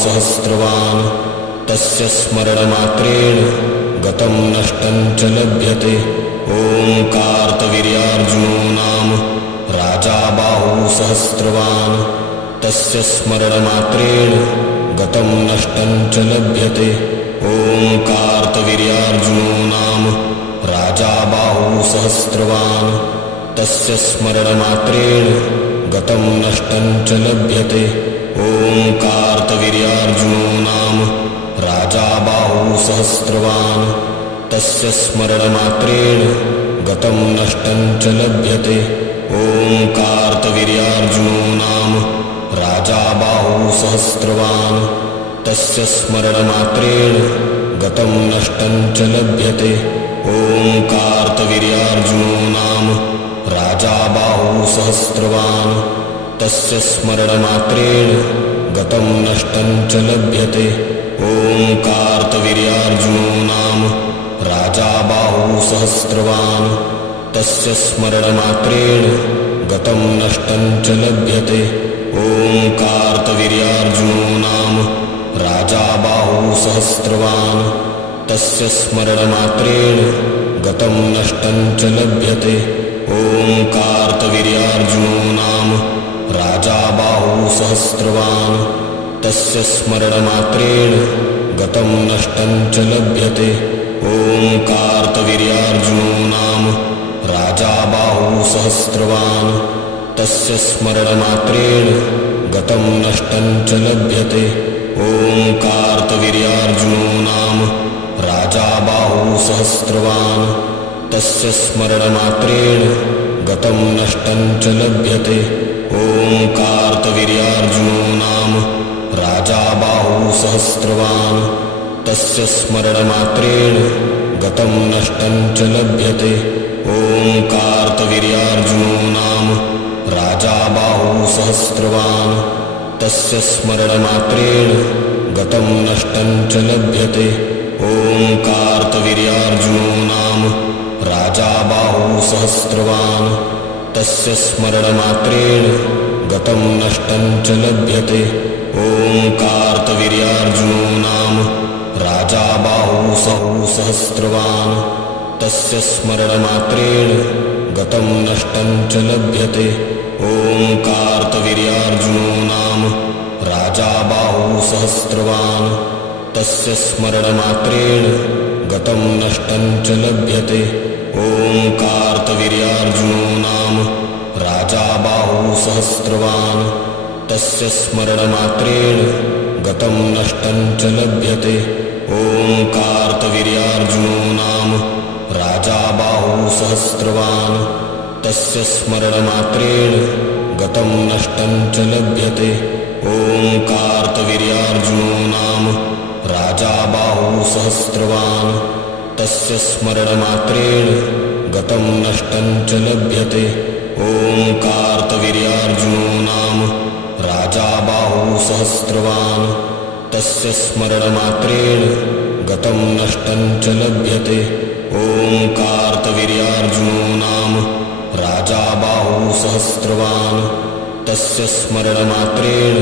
सहस्रवान् तस्य स्मरणमात्रेण गतं नष्टं च लभ्यते। ॐ कार्तवीर्यार्जुनो नाम राजा बाहुः सहस्रवान् तस्य स्मरणमात्रेण गतं नष्टं च लभ्यते। ॐ कार्तवीर्यार्जुनो नाम राजा बाहुः सहस्रवान् तस्य स्मरणमात्रेण गतं नष्टं च लभ्यते। ॐ कार्तवीर्यार्जुनो नाम राजा बाहुः सहस्रवान् तस्य स्मरणमात्रेण गतं नष्टं च लभ्यते। ॐ कार्तवीर्यार्जुनो नाम राजा बाहुः सहस्रवान् तस्य स्मरणमात्रेण गतं नष्टं च लभ्यते। ॐ कार्तवीर्यार्जुनो नाम राजा बाहुः सहस्रवान् तस्य स्मरणमात्रेण गतं नष्टं च लभ्यते। ॐ कार्तवीर्यार्जुनो नाम राजा बाहुः सहस्रवान् तस्य स्मरणमात्रेण गतं नष्टं च लभ्यते। ॐ कार्तवीर्यार्जुनो नाम राजा बाहुः सहस्रवान् तस्य स्मरणमात्रेण गतं नष्टं च लभ्यते। ॐ कार्तवीर्यार्जुनो नाम राजा बाहुः सहस्रवान् तस्य स्मरणमात्रेण गतं नष्टं च लभ्यते। ॐ कार्तवीर्यार्जुनो नाम राजा बाहुः सहस्रवान् तस्य स्मरणमात्रेण गतं नष्टं च लभ्यते। ॐ कार्तवीर्यार्जुनो नाम राजा बाहुः सहस्रवान् तस्य स्मरणमात्रेण गतं नष्टं च लभ्यते। ॐ कार्तवीर्यार्जुनो नाम राजा बाहुः सहस्रवान् तस्य स्मरणमात्रेण गतं नष्टं च लभ्यते। ॐ कार्तवीर्यार्जुनो नाम राजा बाहुः सहस्रवान् तस्य स्मरणमात्रेण गतं नष्टं च लभ्यते। ॐ कार्तवीर्यार्जुनो नाम राजा बाहुः सहस्रवान् तस्य स्मरणमात्रेण गतं नष्टं च लभ्यते। ॐ कार्तवीर्यार्जुनो नाम राजा बाहुः सहस्रवान् तस्य स्मरणमात्रेण गतं नष्टं च लभ्यते। ॐ कार्तवीर्यार्जुनो नाम राजा बाहुः सहस्रवान् तस्य स्मरणमात्रेण गतं नष्टं च लभ्यते। ॐ कार्तवीर्यार्जुनो नाम राजा बाहुः सहस्रवान् तस्य स्मरणमात्रेण गतं नष्टं च लभ्यते। ॐ कार्तवीर्यार्जुनो नाम राजा बाहुः सहस्रवान् तस्य स्मरणमात्रेण गतं नष्टं च लभ्यते। ॐ कार्तवीर्यार्जुनो नाम राजा बाहुः सहस्रवान् तस्य स्मरणमात्रेण गतं नष्टं च लभ्यते। ॐ कार्तवीर्यार्जुनो नाम राजा बाहुः सहस्रवान् तस्य स्मरणमात्रेण गतं नष्टं च लभ्यते। ॐ कार्तवीर्यार्जुनो नाम राजा बाहुः सहस्रवान् तस्य स्मरणमात्रेण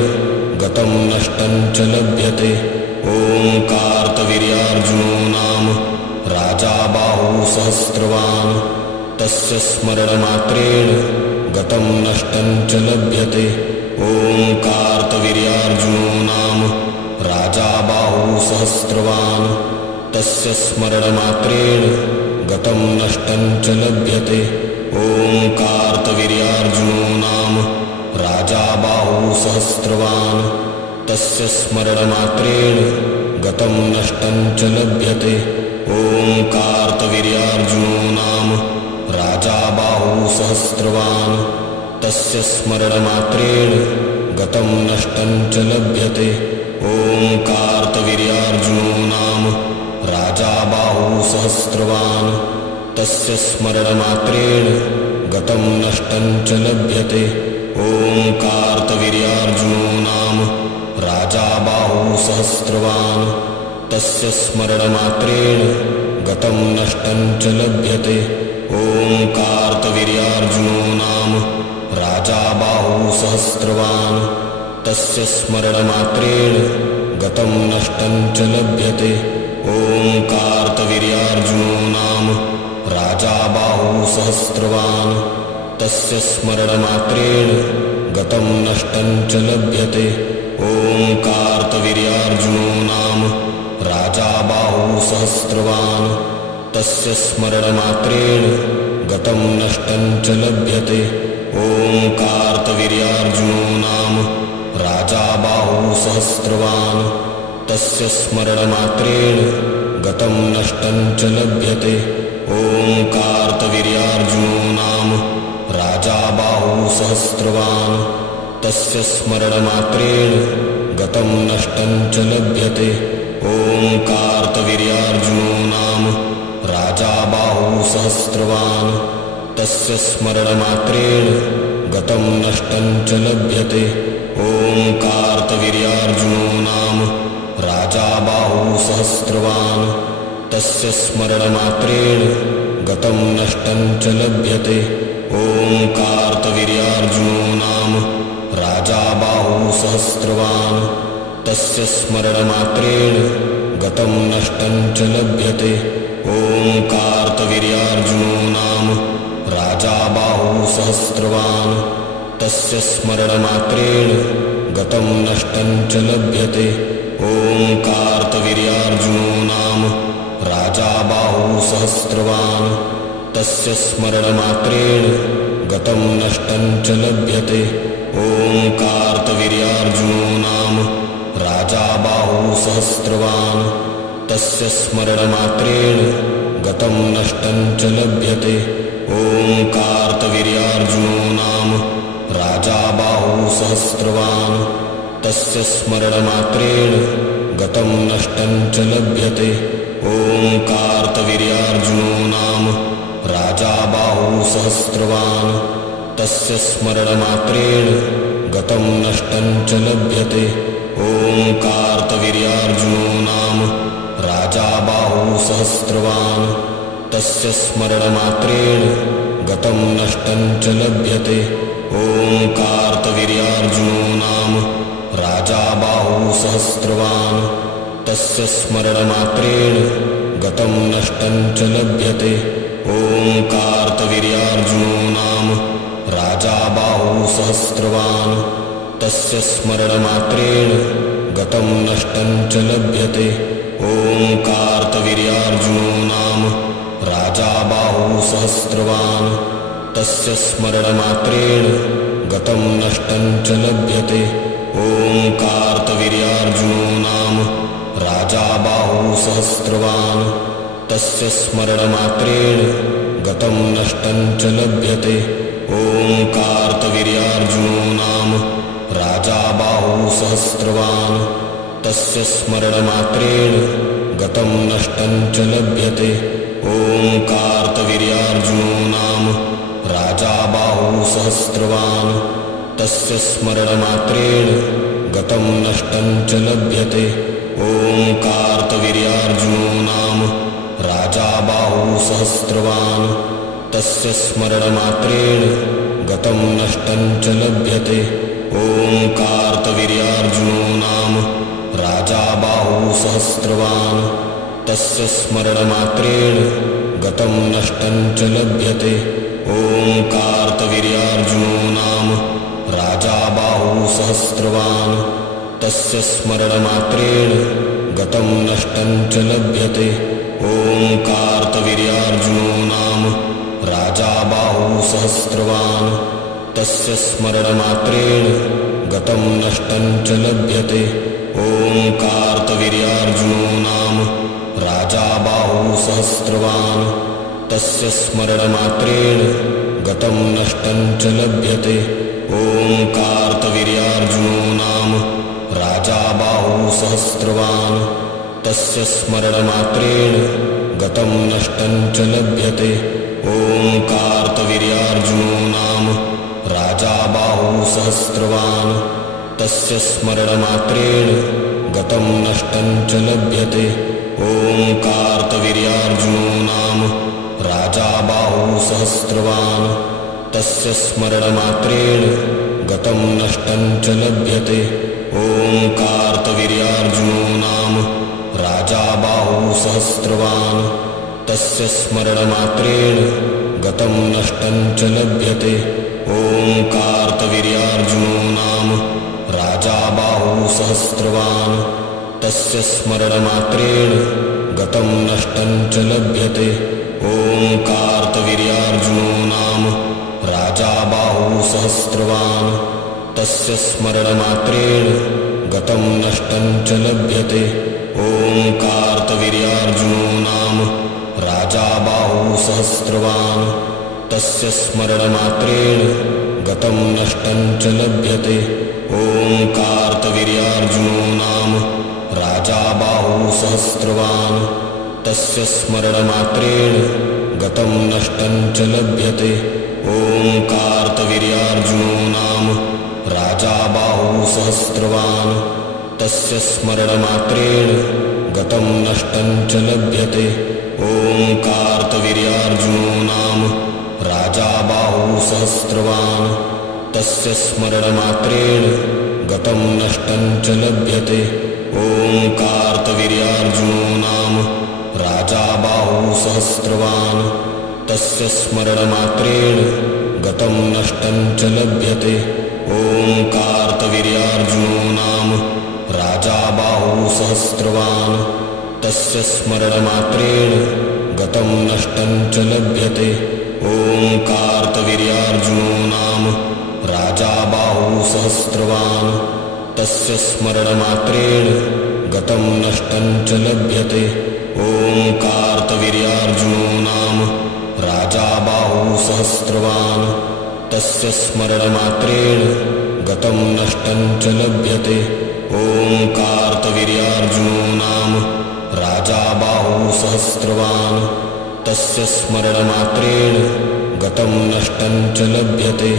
गतं नष्टं च लभ्यते। ॐ कार्तवीर्यार्जुनो नाम राजा बाहुः सहस्रवान् तस्य स्मरणमात्रेण गतं नष्टं च लभ्यते। ॐ कार्तवीर्यार्जुनो नाम राजा बाहुः सहस्रवान् तस्य स्मरणमात्रेण गतं नष्टं च लभ्यते। ॐ कार्तवीर्यार्जुनो नाम राजा बाहुः सहस्रवान् तस्य स्मरणमात्रेण गतं नष्टं च लभ्यते। ॐ कार्तवीर्यार्जुनो नाम राजा बाहुः सहस्रवान् तस्य स्मरणमात्रेण गतं नष्टं च लभ्यते। ॐ कार्तवीर्यार्जुनो सहस्रवान् तस्य स्मरणमात्रेण गतं नष्टं च लभ्यते। ॐ कार्तवीर्यार्जुनो नाम राजा बाहुः सहस्रवान् तस्य स्मरणमात्रेण गतं नष्टं च लभ्यते। ॐ कार्तवीर्यार्जुनो नाम राजा बाहुः सहस्रवान् तस्य स्मरणमात्रेण गतं नष्टं च लभ्यते। ॐ कार्तवीर्यार्जुनो नाम राजा बाहुः सहस्रवान् तस्य स्मरणमात्रेण गतं नष्टं च लभ्यते। ॐ कार्तवीर्यार्जुनो नाम राजा बाहुः सहस्रवान् तस्य स्मरणमात्रेण गतं नष्टं च लभ्यते। ॐ कार्तवीर्यार्जुनो नाम राजा बाहुः सहस्रवान् तस्य स्मरणमात्रेण गतं नष्टं च लभ्यते। ॐ कार्तवीर्यार्जुनो नाम राजा बाहुः सहस्रवान् तस्य स्मरणमात्रेण गतं नष्टं च लभ्यते। ॐ कार्तवीर्यार्जुनो नाम राजा बाहुः सहस्रवान् तस्य स्मरणमात्रेण गतं नष्टं च लभ्यते। ॐ कार्तवीर्यार्जुनो नाम राजा बाहुः सहस्रवान् तस्य स्मरणमात्रेण गतं नष्टं च लभ्यते। ॐ कार्तवीर्यार्जुनो नाम राजा बाहुः सहस्रवान् तस्य स्मरणमात्रेण गतं नष्टं च लभ्यते। ॐ कार्तवीर्यार्जुनो नाम राजा बाहुः सहस्रवान् तस्य स्मरणमात्रेण गतं नष्टं च लभ्यते। ॐ कार्तवीर्यार्जुनो नाम राजा बाहुः सहस्रवान् तस्य स्मरणमात्रेण गतं नष्टं च लभ्यते। ॐ कार्तवीर्यार्जुनो नाम राजा बाहुः सहस्रवान् तस्य स्मरणमात्रेण गतं नष्टं च लभ्यते। ॐ कार्तवीर्यार्जुनो नाम राजा बाहुः सहस्रवान् तस्य स्मरणमात्रेण गतं नष्टं च लभ्यते। ॐ कार्तवीर्यार्जुनो नाम राजा बाहुः सहस्रवान् तस्य स्मरणमात्रेण गतं नष्टं च लभ्यते। ॐ कार्तवीर्यार्जुनो नाम राजा बाहुः सहस्रवान् तस्य स्मरणमात्रेण गतं नष्टं च लभ्यते। ॐ कार्तवीर्यार्जुनो नाम राजा बाहुः सहस्रवान् तस्य स्मरणमात्रेण गतं नष्टं च लभ्यते। ॐ कार्तवीर्यार्जुनो नाम राजा बाहुः सहस्रवान् तस्य स्मरणमात्रेण गतं नष्टं च लभ्यते। ॐ कार्तवीर्यार्जुनो नाम राजा बाहुः सहस्रवान् तस्य स्मरणमात्रेण गतं नष्टं च लभ्यते। ॐ कार्तवीर्यार्जुनो नाम राजा बाहुः सहस्रवान् तस्य स्मरणमात्रेण गतं नष्टं च लभ्यते। ॐ कार्तवीर्यार्जुनो नाम राजा बाहुः सहस्रवान् तस्य स्मरणमात्रेण गतं नष्टं च लभ्यते। ॐ कार्तवीर्यार्जुनो नाम राजा बाहुः सहस्रवान् तस्य स्मरणमात्रेण गतं नष्टं च लभ्यते। ॐ कार्तवीर्यार्जुनो नाम राजा बाहुः सहस्रवान् तस्य स्मरणमात्रेण गतं नष्टं च लभ्यते। ॐ कार्तवीर्यार्जुनो नाम राजा बाहुः सहस्रवान् तस्य स्मरणमात्रेण गतं नष्टं च लभ्यते। ॐ कार्तवीर्यार्जुनो नाम राजा बाहुः सहस्रवान् तस्य स्मरणमात्रेण गतं नष्टं च लभ्यते। ॐ कार्तवीर्यार्जुनो नाम राजा बाहुः सहस्रवान् तस्य स्मरणमात्रेण गतं नष्टं च लभ्यते। ॐ कार्तवीर्यार्जुनो नाम राजा बाहुः सहस्रवान् तस्य स्मरणमात्रेण गतं नष्टं च लभ्यते। ॐ कार्तवीर्यार्जुनो नाम राजा बाहुः सहस्रवान् तस्य स्मरणमात्रेण गतं नष्टं च लभ्यते। ॐ कार्तवीर्यार्जुनो नाम राजा बाहुसहस्रवान् तस्य स्मरणमात्रेण गतं नष्टं च लभ्यते। ॐ कार्तवीर्यार्जुनो नाम राजा बाहुसहस्रवान् तस्य स्मरणमात्रेण गतं नष्टं च लभ्यते। ॐ कार्तवीर्यार्जुनो नाम राजा बाहुसहस्रवान् तस्य स्मरणमात्रेण गतं नष्टं च लभ्यते। ॐ कार्तवीर्यार्जुनो नाम राजा बाहुसहस्रवान् तस्य स्मरणमात्रेण गतं नष्टं च लभ्यते। ॐ कार्तवीर्यार्जुनो नाम राजा बाहुसहस्रवान् तस्य स्मरणमात्रेण गतं नष्टं च लभ्यते। ॐ कार्तवीर्यार्जुनो नाम राजा बाहुसहस्रवान् तस्य स्मरणमात्रेण गतं नष्टं च लभ्यते। ॐ कार्तवीर्यार्जुनो नाम राजा बाहुसहस्रवान् तस्य स्मरणमात्रेण गतं नष्टं च लभ्यते। ॐ कार्तवीर्यार्जुनो नाम राजा बाहुसहस्रवान् तस्य स्मरणमात्रेण गतं नष्टं च लभ्यते। ॐ कार्तवीर्यार्जुनो नाम राजा बाहुसहस्रवान् तस्य स्मरणमात्रेण गतं नष्टं च लभ्यते। ॐ कार्तवीर्यार्जुनो नाम राजा बाहुसहस्रवान् तस्य स्मरणमात्रेण गतं नष्टं च लभ्यते। ॐ कार्तवीर्यार्जुनो नाम राजा बाहुसहस्रवान् तस्य स्मरणमात्रेण गतं नष्टं च लभ्यते। ॐ कार्तवीर्यार्जुनो नाम राजा बाहुसहस्रवान् तस्य स्मरणमात्रेण गतं नष्टं च लभ्यते। ॐ कार्तवीर्यार्जुनो नाम राजा बाहुसहस्रवान् तस्य स्मरणमात्रेण गतं नष्टं च लभ्यते। ॐ कार्तवीर्यार्जुनो नाम राजा बाहुसहस्रवान् तस्य स्मरणमात्रेण गतं नष्टं च लभ्यते।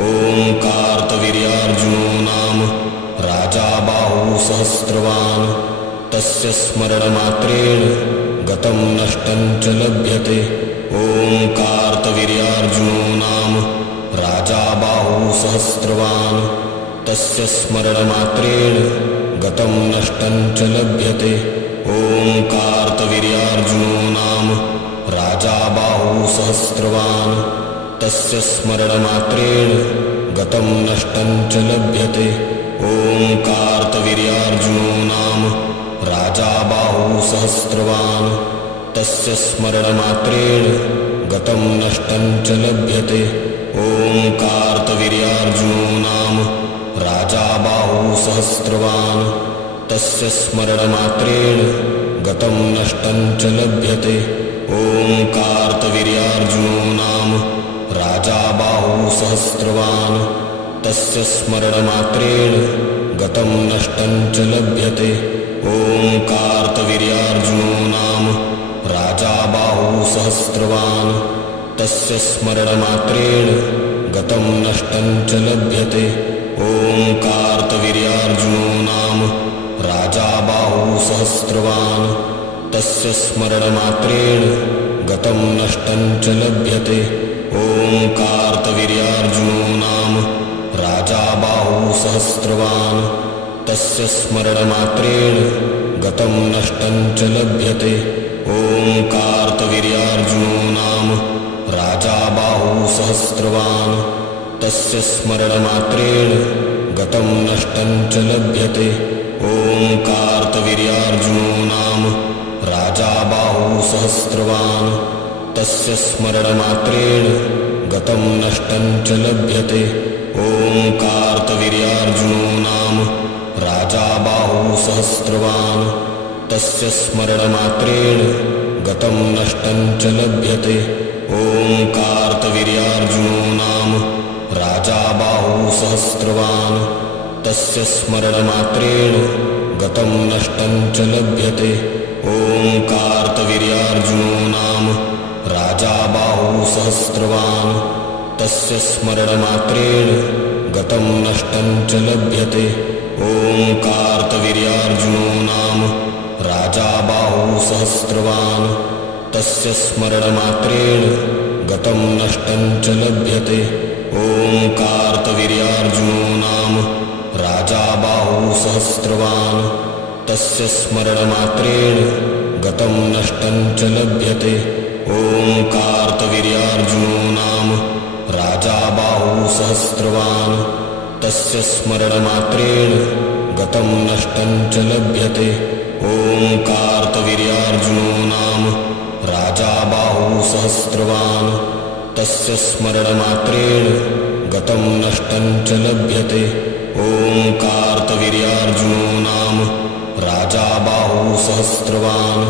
ॐ कार्तवीर्यार्जुनो नाम राजा बाहुसहस्रवान् तस्य स्मरणमात्रेण गतं नष्टं च लभ्यते। ॐ कार्तवीर्यार्जुनो नाम राजा बाहुसहस्रवान् तस्य स्मरणमात्रेण गतं नष्टं च लभ्यते। ॐ कार्तवीर्यार्जुनो नाम राजा बाहुसहस्रवान् तस्य स्मरणमात्रेण गतं नष्टं च लभ्यते। ॐ कार्तवीर्यार्जुनो नाम राजा बाहुसहस्रवान् तस्य स्मरणमात्रेण गतं नष्टं च लभ्यते। ॐ कार्तवीर्यार्जुनो नाम राजा बाहुसहस्रवान् तस्य स्मरणमात्रेण गतं नष्टं च लभ्यते। ॐ कार्तवीर्यार्जुनो नाम राजा बाहुसहस्रवान् तस्य स्मरणमात्रेण गतं नष्टं च लभ्यते। ॐ कार्तवीर्यार्जुनो नाम राजा बाहुसहस्रवान् तस्य स्मरणमात्रेण गतं नष्टं च लभ्यते। ॐ कार्तवीर्यार्जुनो नाम राजा बाहुसहस्रवान् तस्य स्मरणमात्रेण गतं नष्टं च लभ्यते। ॐ कार्तवीर्यार्जुनो नाम राजा बाहुसहस्रवान् तस्य स्मरणमात्रेण गतं नष्टं च लभ्यते। ॐ कार्तवीर्यार्जुनो नाम राजा बाहुसहस्रवान् तस्य स्मरणमात्रेण गतं नष्टं च लभ्यते। ॐ कार्तवीर्यार्जुनो नाम राजा बाहुसहस्रवान् तस्य स्मरणमात्रेण गतं नष्टं च लभ्यते। ॐ कार्तवीर्यार्जुनो नाम राजा बाहुसहस्रवान् तस्य स्मरणमात्रेण गतं नष्टं च लभ्यते। ॐ कार्तवीर्यार्जुनो नाम राजा बाहुसहस्रवान् तस्य स्मरणमात्रेण गतं नष्टं च लभ्यते। ॐ कार्तवीर्यार्जुनो कार्तवीर्यार्जुनो नाम राजा बाहुः सहस्रवान् तस्य स्मरणमात्रेण गतं नष्टं च लभ्यते। ॐ कार्तवीर्यार्जुनो नाम राजा बाहुः सहस्रवान् तस्य स्मरणमात्रेण गतं नष्टं च लभ्यते। ॐ कार्तवीर्यार्जुनो नाम राजा बाहुः सहस्रवान् तस्य स्मरणमात्रेण गतं नष्टं च लभ्यते। ॐ कार्तवीर्यार्जुनो नाम राजा बाहुः सहस्रवान् तस्य स्मरणमात्रेण गतं नष्टं च लभ्यते। ॐ कार्तवीर्यार्जुनो नाम राजा बाहुः सहस्रवान् तस्य स्मरणमात्रेण गतं नष्टं च लभ्यते। ॐ कार्तवीर्यार्जुनो नाम राजा बाहुः सहस्रवान्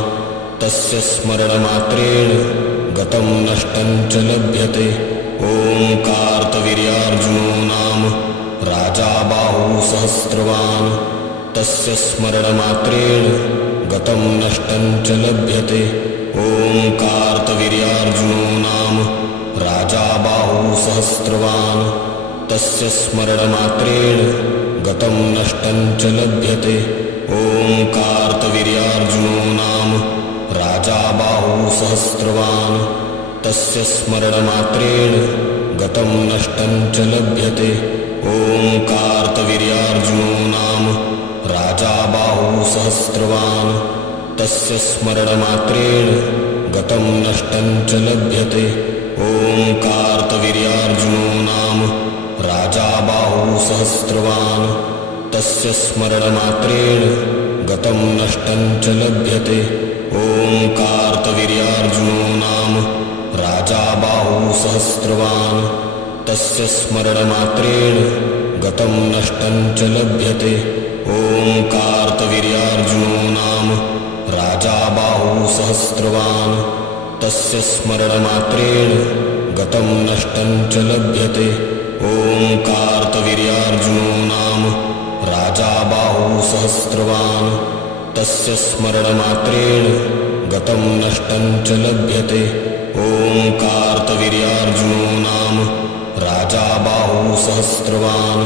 तस्य स्मरणमात्रेण गतं नष्टं च लभ्यते। ॐ कार्तवीर्यार्जुनो नाम राजा बाहुः सहस्रवान् तस्य स्मरणमात्रेण गतं नष्टं च लभ्यते। ॐ कार्तवीर्यार्जुनो नाम राजा बाहुः सहस्रवान् तस्य स्मरणमात्रेण गतं नष्टं च लभ्यते। ॐ कार्तवीर्यार्जुनो नाम राजा बाहुः सहस्रवान् तस्य स्मरणमात्रेण गतं नष्टं च लभ्यते। ॐ कार्तवीर्यार्जुनो नाम राजा बाहुः सहस्रवान् तस्य स्मरणमात्रेण गतं नष्टं च लभ्यते। ॐ कार्तवीर्यार्जुनो नाम राजा बाहुः सहस्रवान् तस्य स्मरणमात्रेण गतं नष्टं च लभ्यते। ॐ कार्तवीर्यार्जुनो नाम राजा बाहुः सहस्रवान् तस्य स्मरणमात्रेण गतं नष्टं च लभ्यते। ॐ कार्तवीर्यार्जुनो नाम राजा बाहुः सहस्रवान् तस्य स्मरणमात्रेण गतं नष्टं च लभ्यते। ॐ कार्तवीर्यार्जुनो नाम राजा बाहुः सहस्रवान् तस्य स्मरणमात्रेण गतं नष्टं च लभ्यते। ॐ कार्तवीर्यार्जुनो नाम राजा बाहुः सहस्रवान् तस्य स्मरणमात्रेण गतं नष्टं च लभ्यते। ॐ कार्तवीर्यार्जुनो नाम राजा बाहुः सहस्रवान्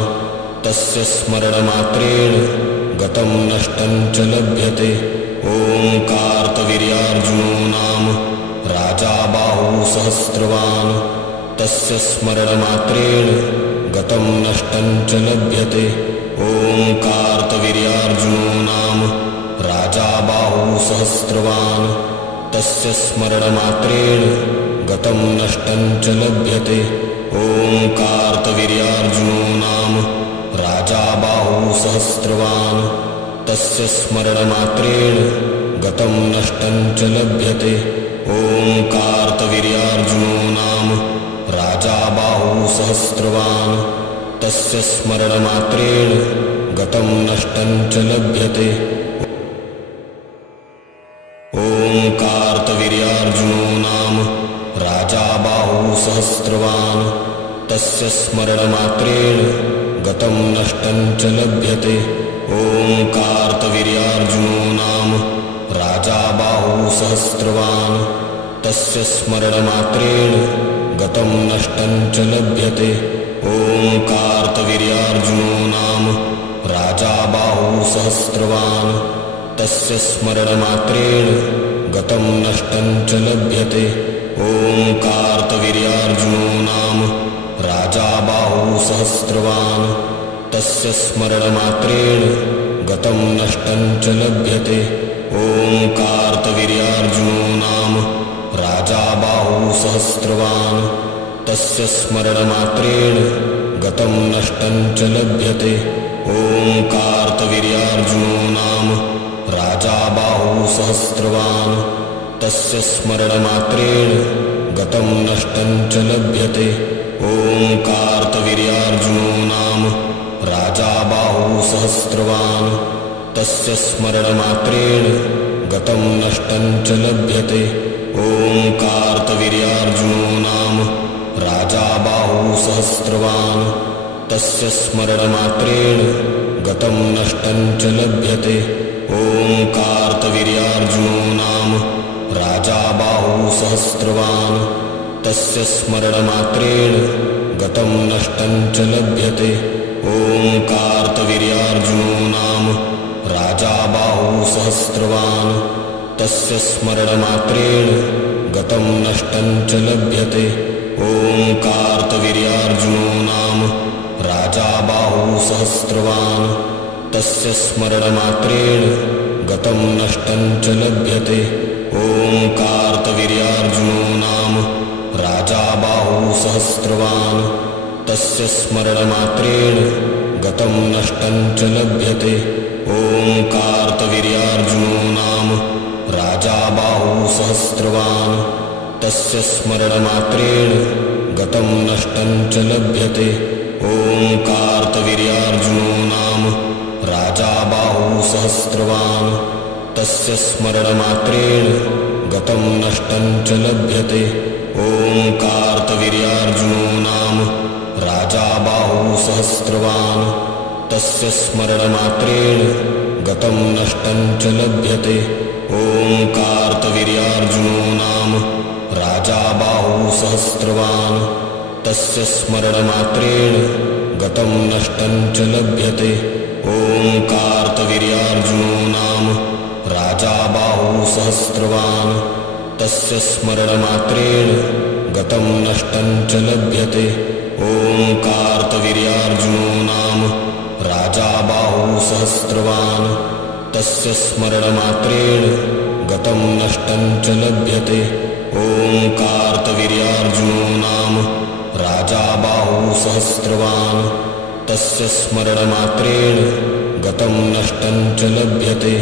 तस्य स्मरणमात्रेण गतं नष्टं च लभ्यते। ॐ कार्तवीर्यार्जुनो नाम राजा बाहुः सहस्रवान् तस्य स्मरणमात्रेण गतं नष्टं च लभ्यते। ॐ कार्तवीर्यार्जुनो नाम राजा बाहुः सहस्रवान् तस्य स्मरणमात्रेण गतं नष्टं च लभ्यते। ॐ कार्तवीर्यार्जुनो नाम राजा बाहुः सहस्रवान् तस्य स्मरणमात्रेण गतं नष्टं च लभ्यते। ॐ कार्तवीर्यार्जुनो नाम राजा बाहुः सहस्रवान् तस्य स्मरणमात्रेण गतं नष्टं च लभ्यते। ॐ कार्तवीर्यार्जुनो नाम राजा बाहुः सहस्रवान् तस्य स्मरणमात्रेण गतं नष्टं च लभ्यते। ॐ कार्तवीर्यार्जुनो नाम राजा बाहुः सहस्रवान् तस्य स्मरणमात्रेण गतं नष्टं च लभ्यते। ॐ कार्तवीर्यार्जुनो नाम राजा बाहुः सहस्रवान् तस्य स्मरणमात्रेण गतं नष्टं च लभ्यते। ॐ कार्तवीर्यार्जुनो नाम राजा बाहुः सहस्रवान् तस्य स्मरणमात्रेण गतं नष्टं च लभ्यते। ॐ कार्तवीर्यार्जुनो नाम राजा बाहुः सहस्रवान् तस्य स्मरणमात्रेण गतं नष्टं च लभ्यते। ॐ कार्तवीर्यार्जुनो नाम राजा बाहुः सहस्रवान् तस्य स्मरणमात्रेण गतं नष्टं च लभ्यते। ॐ कार्तवीर्यार्जुनो नाम राजा बाहुः सहस्रवान् तस्य स्मरणमात्रेण गतं नष्टं च लभ्यते। ॐ कार्तवीर्यार्जुनो नाम राजा बाहुः सहस्रवान् तस्य स्मरणमात्रेण गतं नष्टं च लभ्यते। ॐ कार्तवीर्यार्जुनो नाम राजा बाहुः सहस्रवान् तस्य स्मरणमात्रेण गतं नष्टं च लभ्यते। ॐ कार्तवीर्यार्जुनो नाम सहस्रवान् तस्य स्मरणमात्रेण गतं नष्टं च लभ्यते। ॐ कार्तवीर्यार्जुनो नाम राजा बाहुसहस्रवान् तस्य स्मरणमात्रेण गतं नष्टं च लभ्यते। ॐ कार्तवीर्यार्जुनो नाम राजा बाहुसहस्रवान् तस्य स्मरणमात्रेण गतं नष्टं च लभ्यते। ॐ कार्तवीर्यार्जुनो नाम राजा बाहुसहस्रवान् तस्य स्मरणमात्रेण गतं नष्टं च लभ्यते। ॐ कार्तवीर्यार्जुनो नाम राजा बाहुसहस्रवान् तस्य स्मरणमात्रेण गतं नष्टं च लभ्यते। ॐ कार्तवीर्यार्जुनो नाम राजा बाहुसहस्रवान् तस्य स्मरणमात्रेण गतं नष्टं च लभ्यते। ॐ कार्तवीर्यार्जुनो नाम राजा बाहुसहस्रवान् तस्य स्मरणमात्रेण गतं नष्टं च लभ्यते। ॐ कार्तवीर्यार्जुनो नाम राजा बाहुसहस्रवान् तस्य स्मरणमात्रेण गतं नष्टं च लभ्यते। ॐ कार्तवीर्यार्जुनो नाम राजा बाहुसहस्रवान् तस्य स्मरणमात्रेण गतं नष्टं च लभ्यते। ॐ कार्तवीर्यार्जुनो नाम राजा बाहुसहस्रवान् तस्य स्मरणमात्रेण गतं नष्टं च लभ्यते। ॐ कार्तवीर्यार्जुनो नाम राजा बाहुसहस्रवान् तस्य स्मरणमात्रेण गतं नष्टं च लभ्यते।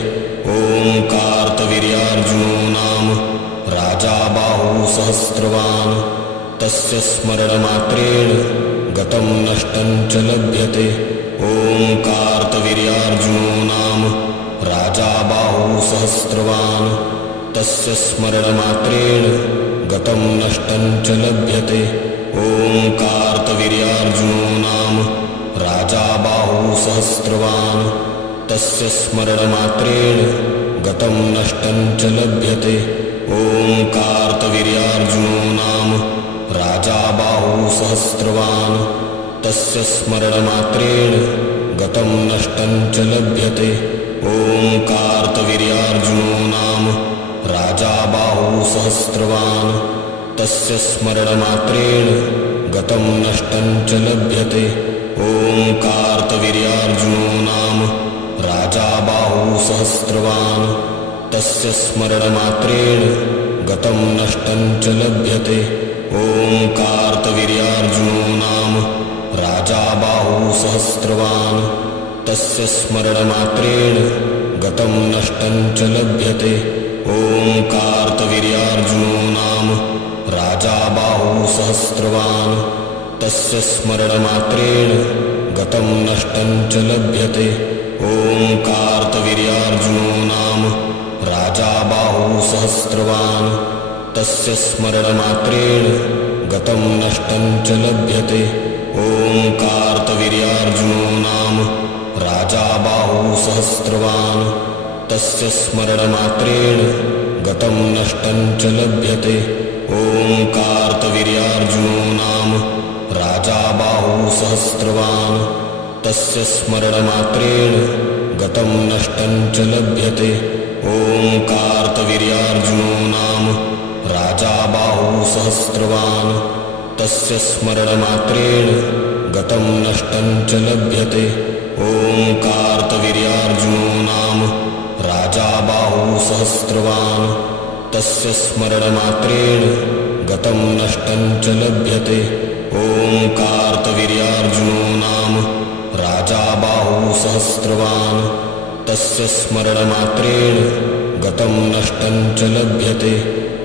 ॐ कार्तवीर्यार्जुनो नाम राजा बाहुसहस्रवान् तस्य स्मरणमात्रेण गतं नष्टं च लभ्यते। ॐ कार्तवीर्यार्जुनो नाम राजा बाहुसहस्रवान् तस्य स्मरणमात्रेण गतं नष्टं च लभ्यते। ॐ कार्तवीर्यार्जुनो नाम राजा बाहुसहस्रवान् तस्य स्मरणमात्रेण गतं नष्टं च लभ्यते। ॐ कार्तवीर्यार्जुनो नाम राजा बाहुसहस्रवान् तस्य स्मरणमात्रेण गतं नष्टं च लभ्यते। ॐ कार्तवीर्यार्जुनो नाम राजा बाहुसहस्रवान् तस्य स्मरणमात्रेण गतं नष्टं च लभ्यते। ॐ कार्तवीर्यार्जुनो नाम राजा बाहुसहस्रवान् तस्य स्मरणमात्रेण गतं नष्टं च लभ्यते। ॐ कार्तवीर्यार्जुनो नाम राजा बाहुसहस्रवान् तस्य स्मरणमात्रेण गतं नष्टं च लभ्यते। ॐ कार्तवीर्यार्जुनो नाम राजा बाहुसहस्रवान् तस्य स्मरणमात्रेण गतं नष्टं च लभ्यते। ॐ कार्तवीर्यार्जुनो नाम राजा बाहुसहस्रवान् तस्य स्मरणमात्रेण गतं नष्टं च लभ्यते। ॐ कार्तवीर्यार्जुनो नाम राजा बाहुसहस्रवान् तस्य स्मरणमात्रेण गतं नष्टं च लभ्यते। ॐ कार्तवीर्यार्जुनो नाम राजा बाहुसहस्रवान् तस्य स्मरणमात्रेण गतं नष्टं च लभ्यते। ॐ कार्तवीर्यार्जुनो नाम राजा बाहुसहस्रवान् तस्य स्मरणमात्रेण गतं नष्टं च लभ्यते। ॐ कार्तवीर्यार्जुनो नाम राजा बाहुसहस्रवान् तस्य स्मरणमात्रेण गतं नष्टं च लभ्यते। ॐ कार्तवीर्यार्जुनो नाम राजा बाहुसहस्रवान् तस्य स्मरणमात्रेण गतं नष्टं च लभ्यते।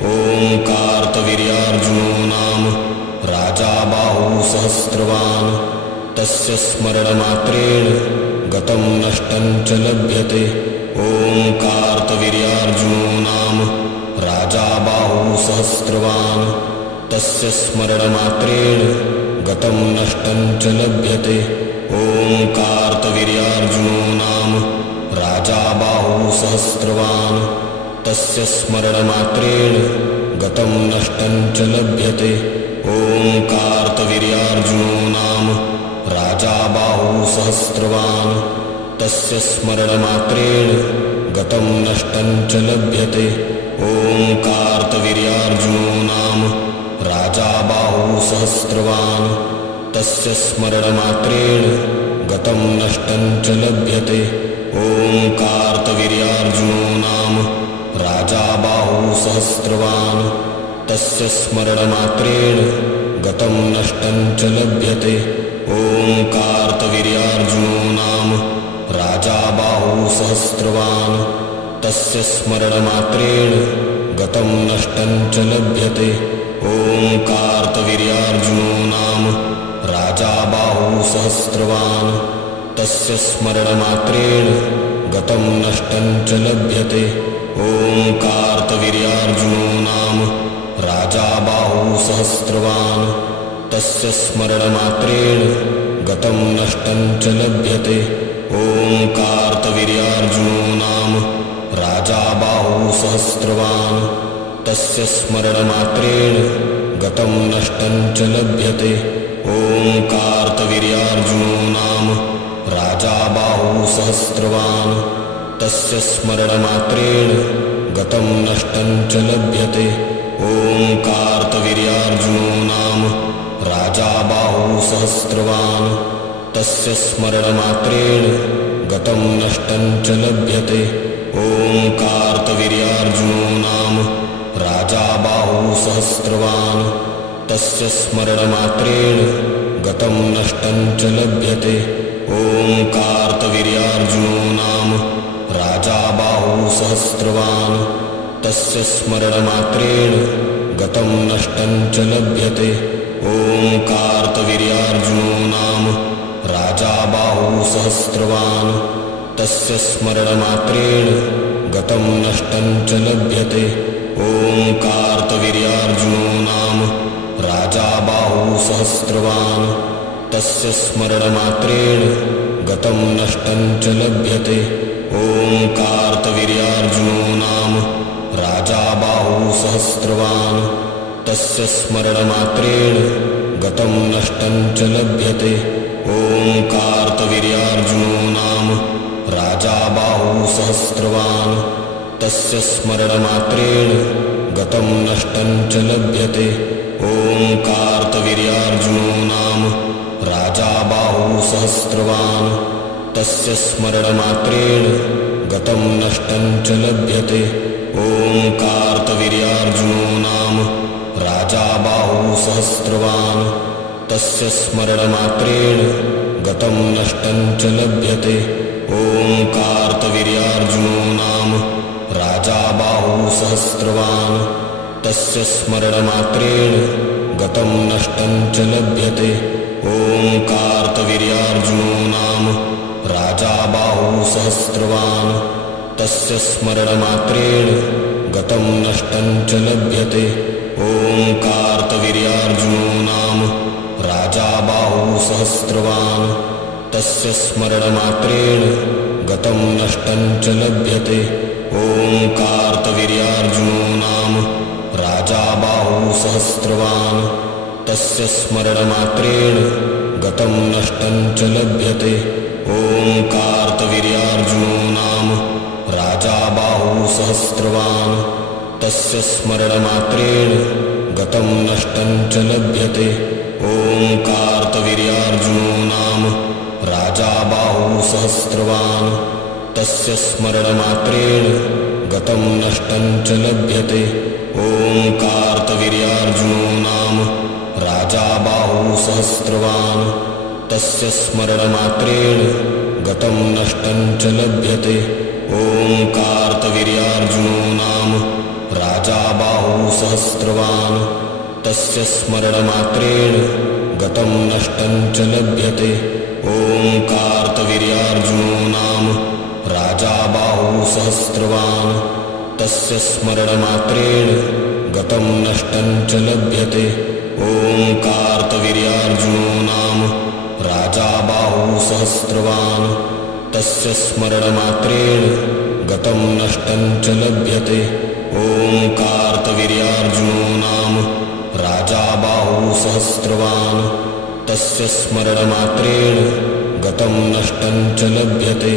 ॐ कार्तवीर्यार्जुनो नाम राजा बाहुसहस्रवान् तस्य स्मरणमात्रेण गतं नष्टं च लभ्यते। ॐ कार्तवीर्यार्जुनो नाम राजा बाहुसहस्रवान् तस्य स्मरणमात्रेण गतं नष्टं च लभ्यते। ॐ कार्तवीर्यार्जुनो नाम राजा बाहुसहस्रवान् तस्य स्मरणमात्रेण गतं नष्टं च लभ्यते। ओङ्कारतवीर्यार्जुनो नाम राजा बाहुसहस्रवान् तस्य स्मरणमात्रेण गतं नष्टं च लभ्यते। ओङ्कारतवीर्यार्जुनो नाम राजा बाहुसहस्रवान् तस्य स्मरणमात्रेण गतं नष्टं च लभ्यते। ओङ्कारतवीर्यार्जुनो नाम राजा बाहुसहस्रवान् तस्य स्मरणमात्रेण गतं नष्टं च लभ्यते। ओङ्कारतवीर्यार्जुनो नाम राजा बाहुसहस्रवान् तस्य स्मरणमात्रेण गतं नष्टं च लभ्यते। ओङ्कारतवीर्यार्जुनो नाम राजा बाहुसहस्रवान् तस्य स्मरणमात्रेण गतं नष्टं च लभ्यते। ओङ्कारतवीर्यार्जुनो नाम राजा बाहुसहस्रवान् तस्य स्मरणमात्रेण गतं नष्टं च लभ्यते। ओङ्कारतवीर्यार्जुनो नाम राजा बाहुसहस्रवान् तस्य स्मरणमात्रेण गतं नष्टं च लभ्यते। ओङ्कारतवीर्यार्जुनो नाम राजा बाहुसहस्रवान् तस्य स्मरणमात्रेण गतं नष्टं च लभ्यते। ओङ्कारतवीर्यार्जुनो नाम राजा बाहुसहस्रवान् तस्य स्मरणमात्रेण गतं नष्टं च लभ्यते। ओङ्कारतवीर्यार्जुनो नाम राजा बाहुसहस्रवान् तस्य स्मरणमात्रेण गतं नष्टं च लभ्यते। ओङ्कारतवीर्यार्जुनो नाम राजा बाहुसहस्रवान् तस्य स्मरणमात्रेण गतं नष्टं च लभ्यते। ओङ्कारतवीर्यार्जुनो नाम राजा बाहुसहस्रवान् तस्य स्मरणमात्रेण गतं नष्टं च लभ्यते। ओङ्कारतवीर्यार्जुनो नाम राजा बाहुसहस्रवान् तस्य स्मरणमात्रेण गतं नष्टं च लभ्यते। ओङ्कारतवीर्यार्जुनो नाम राजा बाहुसहस्रवान् तस्य स्मरणमात्रेण गतं नष्टं च लभ्यते। ओङ्कारतवीर्यार्जुनो नाम राजा बाहुसहस्रवान् तस्य स्मरणमात्रेण गतं नष्टं च लभ्यते। ओङ्कारतवीर्यार्जुनो नाम राजा बाहुसहस्रवान् तस्य स्मरणमात्रेण गतं नष्टं च लभ्यते। ओङ्कारतवीर्यार्जुनो नाम राजा बाहुसहस्रवान् तस्य स्मरणमात्रेण गतं नष्टं च लभ्यते। ओङ्कारतवीर्यार्जुनो नाम राजा बाहुसहस्रवान् तस्य स्मरणमात्रेण गतं नष्टं च लभ्यते। ओङ्कारतवीर्यार्जुनो नाम राजा बाहुसहस्रवान् तस्य स्मरणमात्रेण गतं नष्टं च लभ्यते। ओङ्कारतवीर्यार्जुनो नाम राजा बाहुसहस्रवान् तस्य स्मरणमात्रेण गतं नष्टं च लभ्यते। ओङ्कारतवीर्यार्जुनो नाम राजा बाहुसहस्रवान् तस्य स्मरणमात्रेण गतं नष्टं च लभ्यते। ओङ्कारतवीर्यार्जुनो नाम राजा बाहुसहस्रवान् तस्य स्मरणमात्रेण गतं नष्टं च लभ्यते। ओङ्कारतवीर्यार्जुनो नाम राजा बाहुसहस्रवान् तस्य स्मरणमात्रेण गतं नष्टं च लभ्यते। ओङ्कारतवीर्यार्जुनो नाम राजा बाहुसहस्रवान् तस्य स्मरणमात्रेण गतं नष्टं च लभ्यते। ओङ्कारतवीर्यार्जुनो नाम राजा बाहुसहस्रवान् तस्य स्मरणमात्रेण गतं नष्टं च लभ्यते। ओङ्कारतवीर्यार्जुनो नाम राजा बाहुसहस्रवान् तस्य स्मरणमात्रेण गतं नष्टं च लभ्यते। ओङ्कारतवीर्यार्जुनो नाम राजा बाहुसहस्रवान् तस्य स्मरणमात्रेण गतं नष्टं च लभ्यते। ओङ्कारतवीर्यार्जुनो सहस्रवान् तस्य स्मरणमात्रेण गतं नष्टं च लभ्यते।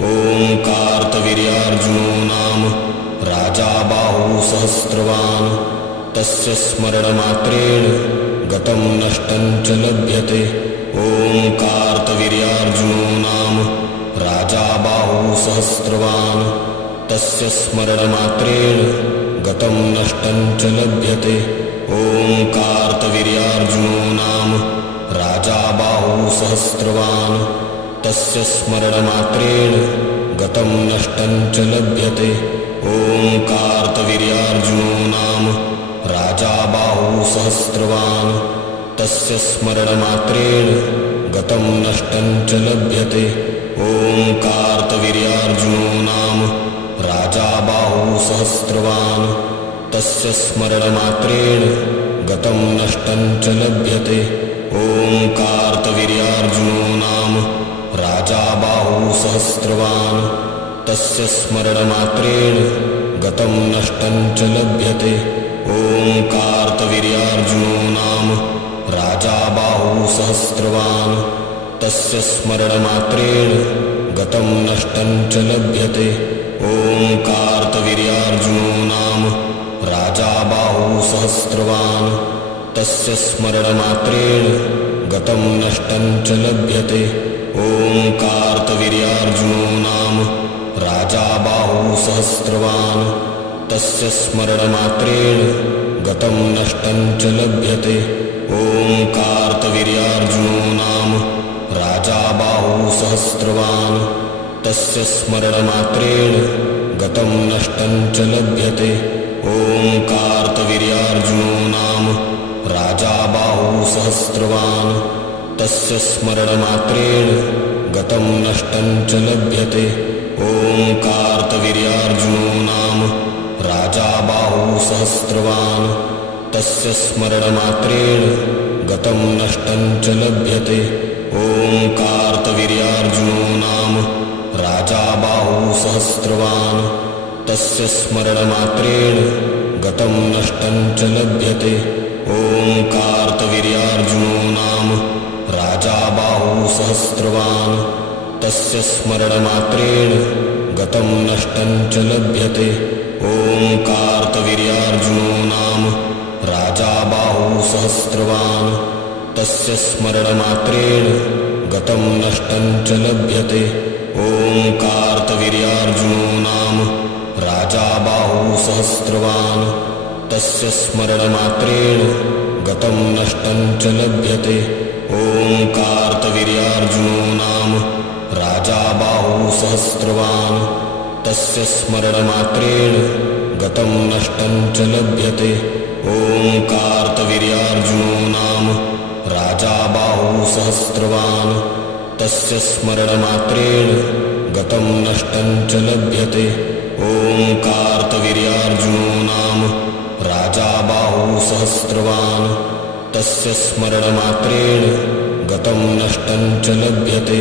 ॐ कार्तवीर्यार्जुनो नाम राजा बाहुसहस्रवान् तस्य स्मरणमात्रेण गतं नष्टं च लभ्यते। ॐ कार्तवीर्यार्जुनो नाम राजा बाहुसहस्रवान् तस्य स्मरणमात्रेण गतं नष्टं च लभ्यते। ॐ कार्तवीर्यार्जुनो नाम राजा बाहुसहस्रवान् तस्य स्मरणमात्रेण गतं नष्टं च लभ्यते। ॐ कार्तवीर्यार्जुनो नाम राजा बाहुसहस्रवान् तस्य स्मरणमात्रेण गतं नष्टं च लभ्यते। ॐ कार्तवीर्यार्जुनो नाम राजा बाहुसहस्रवान् तस्य स्मरणमात्रेण गतं नष्टं च लभ्यते। ॐ कार्तवीर्यार्जुनो नाम राजा बाहुसहस्रवान् तस्य स्मरणमात्रेण गतं नष्टं च लभ्यते। ॐ कार्तवीर्यार्जुनो नाम राजा बाहुसहस्रवान् तस्य स्मरणमात्रेण गतं नष्टं च लभ्यते। ॐ कार्तवीर्यार्जुनो नाम राजा बाहुसहस्रवान् तस्य स्मरणमात्रेण गतं नष्टं च लभ्यते। ॐ कार्तवीर्यार्जुनो नाम राजा बाहुसहस्रवान् तस्य स्मरणमात्रेण गतं नष्टं च लभ्यते। ॐ कार्तवीर्यार्जुनो नाम राजा बाहुसहस्रवान् तस्य स्मरणमात्रेण गतं नष्टं च लभ्यते। ॐ कार्तवीर्यार्जुनो नाम राजा बाहुसहस्रवान् तस्य स्मरणमात्रेण गतं नष्टं च लभ्यते। ॐ कार्तवीर्यार्जुनो नाम राजा बाहुसहस्रवान् तस्य स्मरणमात्रेण गतं नष्टं च लभ्यते। ॐ कार्तवीर्यार्जुनो नाम राजा बाहुसहस्रवान् तस्य स्मरणमात्रेण गतं नष्टं च लभ्यते। ॐ कार्तवीर्यार्जुनो नाम राजा बाहुसहस्रवान् तस्य स्मरणमात्रेण गतं नष्टं च लभ्यते। ॐ कार्तवीर्यार्जुनो नाम राजा बाहुसहस्रवान् तस्य स्मरणमात्रेण गतं नष्टं च लभ्यते। ॐ कार्तवीर्यार्जुनो नाम राजा बाहुसहस्रवान् तस्य स्मरणमात्रेण गतं नष्टं च लभ्यते। ॐ कार्तवीर्यार्जुनो नाम राजा बाहुसहस्रवान् तस्य स्मरणमात्रेण गतं नष्टं च लभ्यते। ॐ कार्तवीर्यार्जुनो नाम राजा बाहुसहस्रवान् तस्य स्मरणमात्रेण गतं नष्टं च लभ्यते। ॐ कार्तवीर्यार्जुनो नाम राजा बाहुसहस्रवान् तस्य स्मरणमात्रेण गतं नष्टं च लभ्यते।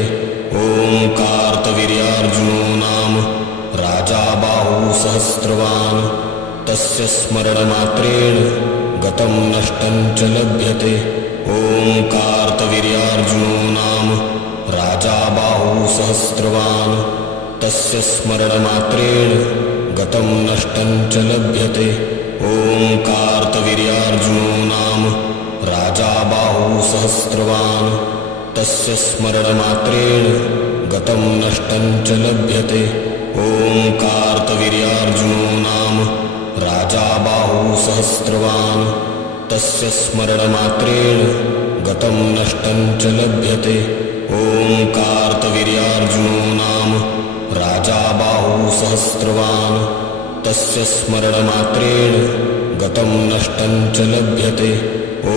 ॐ कार्तवीर्यार्जुनो नाम राजा बाहुसहस्रवान् तस्य स्मरणमात्रेण गतं नष्टं च लभ्यते। ॐ कार्तवीर्यार्जुनो नाम राजा बाहुसहस्रवान् तस्य स्मरणमात्रेण गतं नष्टं च लभ्यते। ॐ कार्तवीर्यार्जुनो नाम राजा बाहुसहस्रवान् तस्य स्मरणमात्रेण गतं नष्टं च लभ्यते। ॐ कार्तवीर्यार्जुनो नाम राजा बाहुसहस्रवान् तस्य स्मरणमात्रेण गतं नष्टं च लभ्यते। ॐ कार्तवीर्यार्जुनो नाम राजा बाहुसहस्रवान् तस्य स्मरणमात्रेण गतं नष्टं च लभ्यते। ॐ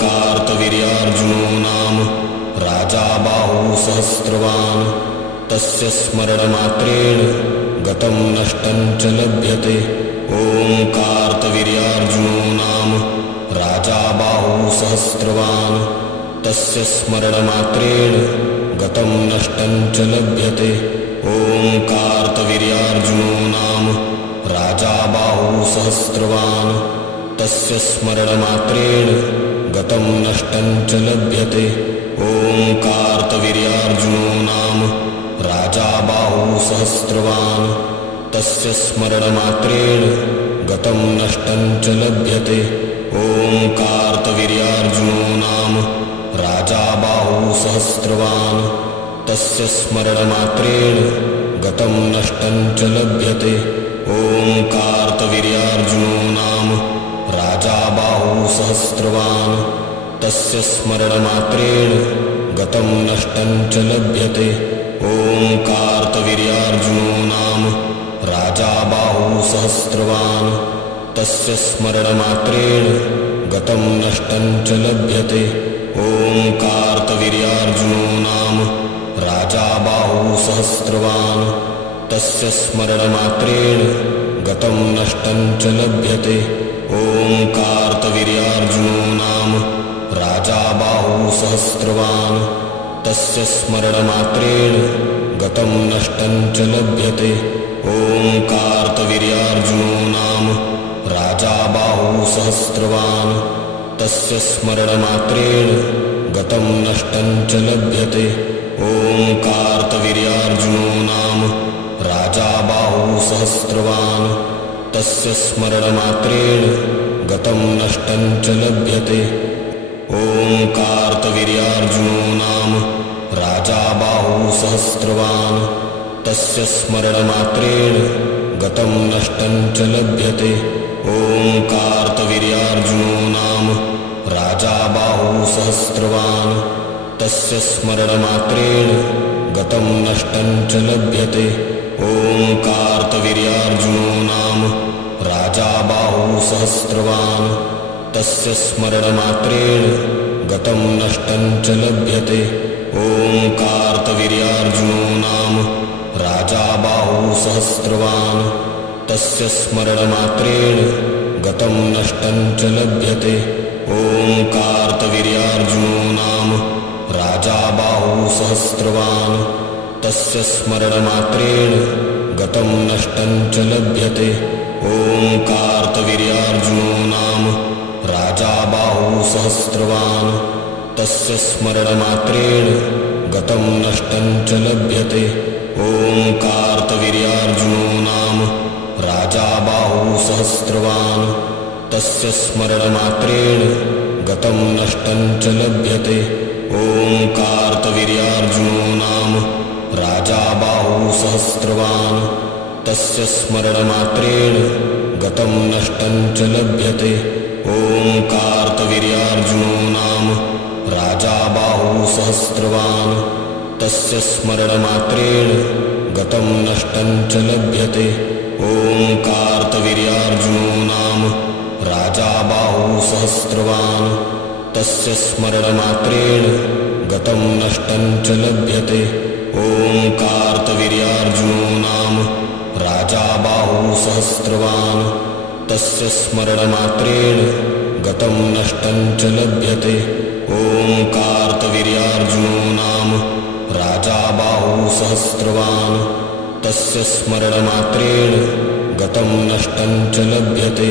कार्तवीर्यार्जुनो नाम राजा बाहुसहस्रवान् तस्य स्मरणमात्रेण गतं नष्टं च लभ्यते। ॐ कार्तवीर्यार्जुनो नाम राजा बाहुसहस्रवान् तस्य स्मरणमात्रेण गतं नष्टं च लभ्यते। ॐ कार्तवीर्यार्जुनो नाम राजा बाहुसहस्रवान् तस्य स्मरणमात्रेण गतं नष्टं च लभ्यते। ओङ्कारतवीर्यार्जुनो नाम राजा बाहुसहस्रवान् तस्य स्मरणमात्रेण गतं नष्टं च लभ्यते। ओङ्कारतवीर्यार्जुनो नाम राजा बाहुसहस्रवान् तस्य स्मरणमात्रेण गतं नष्टं च लभ्यते। ओङ्कारतवीर्यार्जुनो नाम राजा बाहुसहस्रवान् तस्य स्मरणमात्रेण गतं नष्टं च लभ्यते। ओङ्कारतवीर्यार्जुनो नाम राजा बाहुसहस्रवान् तस्य स्मरणमात्रेण गतं नष्टं च लभ्यते। ओङ्कारतवीर्यार्जुनो नाम राजा बाहुसहस्रवान् तस्य स्मरणमात्रेण गतं नष्टं च लभ्यते। ओङ्कारतवीर्यार्जुनो नाम राजा बाहुसहस्रवान् तस्य स्मरणमात्रेण गतं नष्टं च लभ्यते। ओङ्कारतवीर्यार्जुनो नाम राजा बाहुसहस्रवान् तस्य स्मरणमात्रेण गतं नष्टं च लभ्यते। ओङ्कारतवीर्यार्जुनो नाम राजा बाहुसहस्रवान् तस्य स्मरणमात्रेण गतं नष्टं च लभ्यते। ओङ्कारतवीर्यार्जुनो नाम राजा बाहुसहस्रवान् तस्य स्मरणमात्रेण गतं नष्टं च लभ्यते। ओङ्कारतवीर्यार्जुनो नाम राजा बाहुसहस्रवान् तस्य स्मरणमात्रेण गतं नष्टं च लभ्यते। ओङ्कारतवीर्यार्जुनो नाम राजा बाहुसहस्रवान् तस्य स्मरणमात्रेण गतं नष्टं च लभ्यते। ओङ्कारतवीर्यार्जुनो नाम राजा बाहुसहस्रवान् तस्य स्मरणमात्रेण गतं नष्टं च लभ्यते। ओङ्कारतवीर्यार्जुनो नाम राजा बाहुसहस्रवान् तस्य स्मरणमात्रेण गतं नष्टं च लभ्यते। ओङ्कारतवीर्यार्जुनो नाम राजा बाहुसहस्रवान् तस्य स्मरणमात्रेण गतं नष्टं च लभ्यते। ओङ्कारतवीर्यार्जुनो नाम राजा बाहुसहस्रवान् तस्य स्मरणमात्रेण गतं नष्टं च लभ्यते। ओङ्कारतवीर्यार्जुनो नाम राजा बाहुसहस्रवान् तस्य स्मरणमात्रेण गतं नष्टं च लभ्यते। ओङ्कारतवीर्यार्जुनो नाम राजा बाहुसहस्रवान् तस्य स्मरणमात्रेण गतं नष्टं च लभ्यते। ओङ्कारतवीर्यार्जुनो नाम राजा बाहुसहस्रवान् तस्य स्मरणमात्रेण गतं नष्टं च लभ्यते। ओङ्कारतवीर्यार्जुनो नाम राजा बाहुसहस्रवान् तस्य स्मरणमात्रेण गतं नष्टं च लभ्यते। ओङ्कारतवीर्यार्जुनो नाम राजा बाहुसहस्रवान् तस्य स्मरणमात्रेण गतं नष्टं च लभ्यते।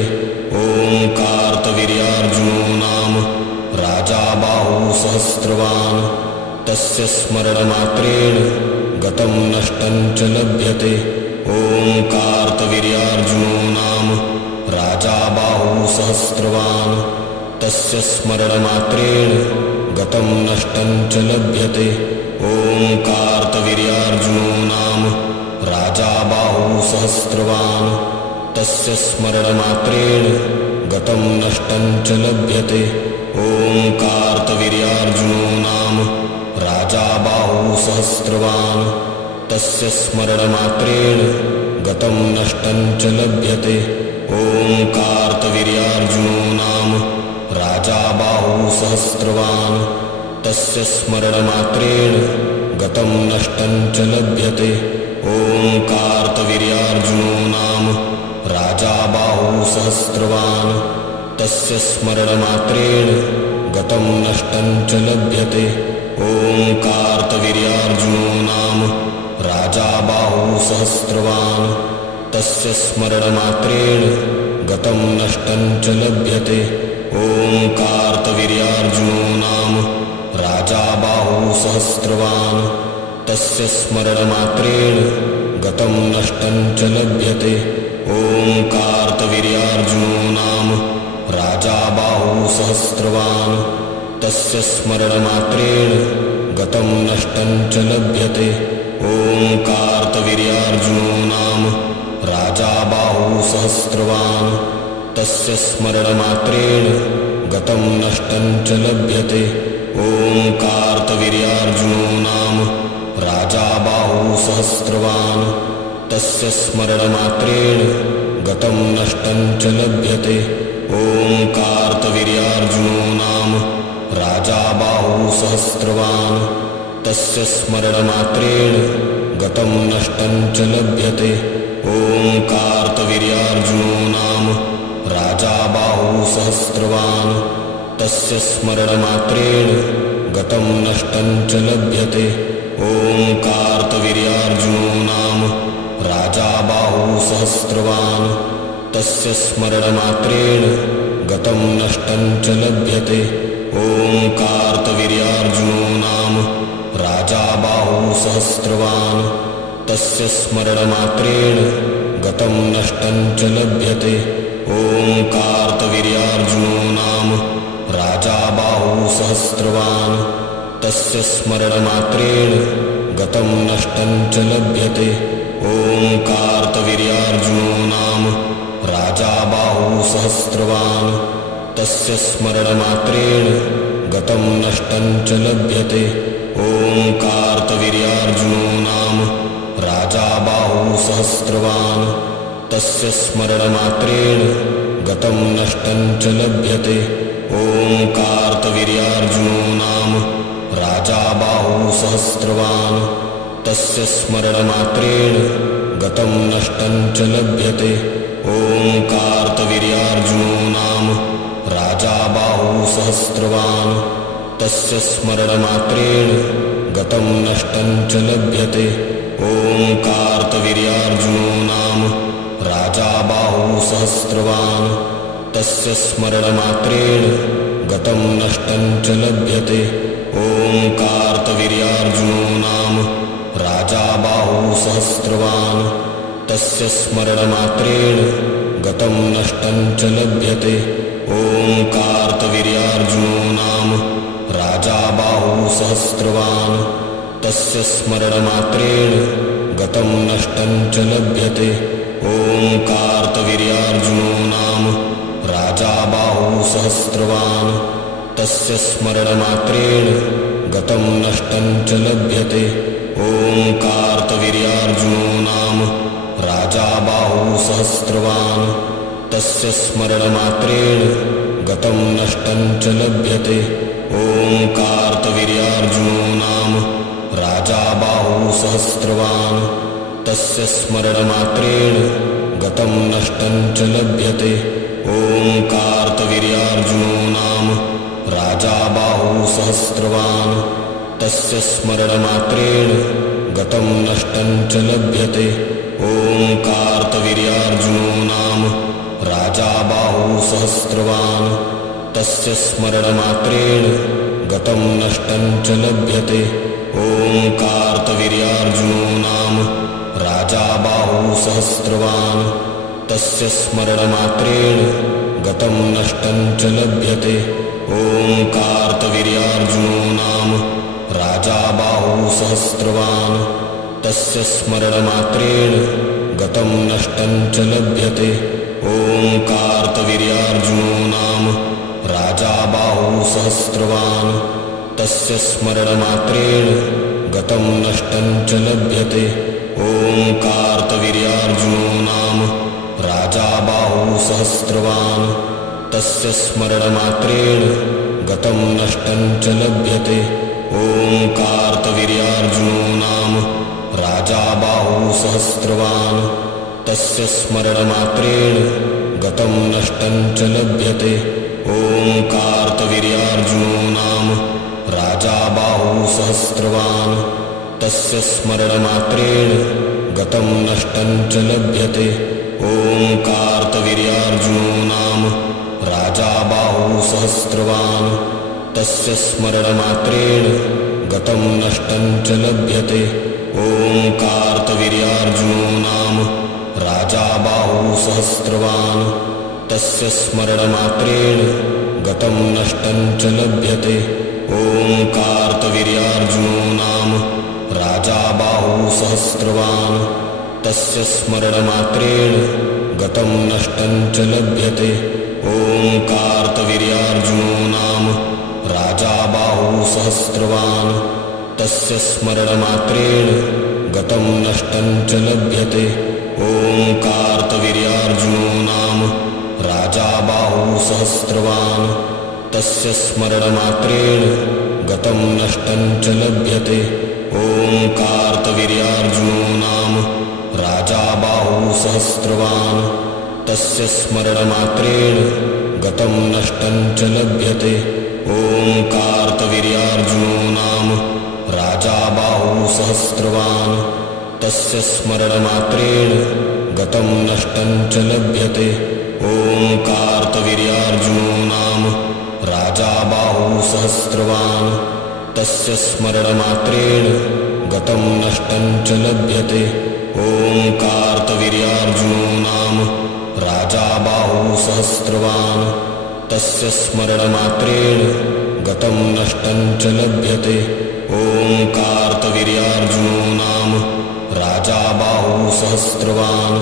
ओङ्कारतवीर्यार्जुनो नाम राजा बाहुसहस्रवान् तस्य स्मरणमात्रेण गतं नष्टं च लभ्यते। ओङ्कारतवीर्यार्जुनो नाम राजा बाहुसहस्रवान् तस्य स्मरणमात्रेण गतं नष्टं च लभ्यते। ओङ्कारतवीर्यार्जुनो नाम राजा बाहुसहस्रवान् तस्य स्मरणमात्रेण गतं नष्टं च लभ्यते। ओङ्कारतवीर्यार्जुनो नाम राजा बाहुसहस्रवान् तस्य स्मरणमात्रेण गतं नष्टं च लभ्यते। ओङ्कारतवीर्यार्जुनो नाम राजा बाहुसहस्रवान् तस्य स्मरणमात्रेण गतं नष्टं च लभ्यते। ओङ्कारतवीर्यार्जुनो नाम राजा बाहुसहस्रवान् तस्य स्मरणमात्रेण गतं नष्टं च लभ्यते। ओङ्कारतवीर्यार्जुनो नाम राजा बाहुसहस्रवान् तस्य स्मरणमात्रेण गतं नष्टं च लभ्यते। ॐ कार्तवीर्यार्जुनो नाम राजा बाहुसहस्रवान् तस्य स्मरणमात्रेण गतं नष्टं च लभ्यते। ॐ कार्तवीर्यार्जुनो नाम राजा बाहुसहस्रवान् तस्य स्मरणमात्रेण गतं नष्टं च लभ्यते। ॐ कार्तवीर्यार्जुनो नाम राजा बाहुसहस्रवान् तस्य स्मरणमात्रेण गतं नष्टं च लभ्यते। ॐ कार्तवीर्यार्जुनो नाम राजा बाहुसहस्रवान् तस्य स्मरणमात्रेण गतं नष्टं च लभ्यते। ॐ कार्तवीर्यार्जुनो नाम राजा बाहुसहस्रवान् तस्य स्मरणमात्रेण गतं नष्टं च लभ्यते। ॐ कार्तवीर्यार्जुनो नाम राजा बाहुसहस्रवान् तस्य स्मरणमात्रेण गतं नष्टं च लभ्यते। ॐ कार्तवीर्यार्जुनो नाम राजा बाहुसहस्रवान् तस्य स्मरणमात्रेण गतं नष्टं च लभ्यते। ॐ कार्तवीर्यार्जुनो नाम राजा बाहुसहस्रवान् तस्य स्मरणमात्रेण गतं नष्टं च लभ्यते। ॐ कार्तवीर्यार्जुनो नाम राजा बाहुसहस्रवान् तस्य स्मरणमात्रेण गतं नष्टं च लभ्यते। ॐ कार्तवीर्यार्जुनो नाम राजा बाहुसहस्रवान् तस्य स्मरणमात्रेण गतं नष्टं च लभ्यते। ॐ कार्तवीर्यार्जुनो नाम राजा बाहुसहस्रवान् तस्य स्मरणमात्रेण गतं नष्टं च लभ्यते। ॐ कार्तवीर्यार्जुनो नाम राजा बाहुसहस्रवान् तस्य स्मरणमात्रेण गतं नष्टं च लभ्यते। ॐ कार्तवीर्यार्जुनो नाम राजा बाहुसहस्रवान् तस्य स्मरणमात्रेण गतं नष्टं च लभ्यते। ॐ कार्तवीर्यार्जुनो नाम राजा बाहुसहस्रवान् तस्य स्मरणमात्रेण गतं नष्टं च लभ्यते। ॐ कार्तवीर्यार्जुनो नाम राजा बाहुसहस्रवान् तस्य स्मरणमात्रेण गतं नष्टं च लभ्यते। ॐ कार्तवीर्यार्जुनो नाम राजा बाहुसहस्रवान् तस्य स्मरणमात्रेण गतं नष्टं च लभ्यते। ॐ कार्तवीर्यार्जुनो नाम राजा बाहुसहस्रवान् तस्य स्मरणमात्रेण गतं नष्टं च लभ्यते। ॐ कार्तवीर्यार्जुनो नाम राजा बाहुसहस्रवान् तस्य स्मरणमात्रेण गतं नष्टं च लभ्यते। ॐ कार्तवीर्यार्जुनो नाम राजा बाहुसहस्रवान् तस्य स्मरणमात्रेण गतं नष्टं च लभ्यते। ॐ कार्तवीर्यार्जुनो नाम राजा बाहुसहस्रवान् तस्य स्मरणमात्रेण गतं नष्टं च लभ्यते। ॐ कार्तवीर्यार्जुनो नाम राजा बाहुसहस्रवान् तस्य स्मरणमात्रेण गतं नष्टं च लभ्यते। ॐ कार्तवीर्यार्जुनो नाम राजा बाहुसहस्रवान् तस्य स्मरणमात्रेण गतं नष्टं च लभ्यते। ॐ कार्तवीर्यार्जुनो नाम राजा बाहुसहस्रवान् तस्य स्मरणमात्रेण गतं नष्टं च लभ्यते। ॐ कार्तवीर्यार्जुनो नाम राजा बाहुसहस्रवान् तस्य स्मरणमात्रेण गतं नष्टं च लभ्यते। ॐ कार्तवीर्यार्जुनो नाम राजा बाहुसहस्रवान् तस्य स्मरणमात्रेण गतं नष्टं च लभ्यते। ॐ कार्तवीर्यार्जुनो नाम राजा बाहुसहस्रवान् तस्य स्मरणमात्रेण गतं नष्टं च लभ्यते। ॐ कार्तवीर्यार्जुनो नाम राजा बाहुसहस्रवान् तस्य स्मरणमात्रेण गतं नष्टं च लभ्यते। ॐ कार्तवीर्यार्जुनो नाम राजा बाहुसहस्रवान् तस्य स्मरणमात्रेण गतं नष्टं च लभ्यते। ॐ कार्तवीर्यार्जुनो नाम राजा बाहुसहस्रवान् तस्य स्मरणमात्रेण गतं नष्टं च लभ्यते। ॐ कार्तवीर्यार्जुनो नाम राजा बाहुसहस्रवान् तस्य स्मरणमात्रेण गतं नष्टं च लभ्यते। ॐ कार्तवीर्यार्जुनो नाम राजा बाहुसहस्रवान् तस्य स्मरणमात्रेण गतं नष्टं च लभ्यते। ॐ कार्तवीर्यार्जुनो नाम राजा बाहुसहस्रवान् तस्य स्मरणमात्रेण गतं नष्टं च लभ्यते। ॐ कार्तवीर्यार्जुनो नाम राजा बाहुसहस्रवान् तस्य स्मरणमात्रेण गतं नष्टं च लभ्यते। ॐ कार्तवीर्यार्जुनो नाम राजा बाहुसहस्रवान् तस्य स्मरणमात्रेण गतं नष्टं च लभ्यते। ॐ कार्तवीर्यार्जुनो नाम राजा बाहुसहस्रवान् तस्य स्मरणमात्रेण गतं नष्टं च लभ्यते। ॐ कार्तवीर्यार्जुनो नाम राजा बाहुसहस्रवान् तस्य स्मरणमात्रेण गतं नष्टं च लभ्यते। ॐ कार्तवीर्यार्जुनो नाम राजा बाहुसहस्रवान्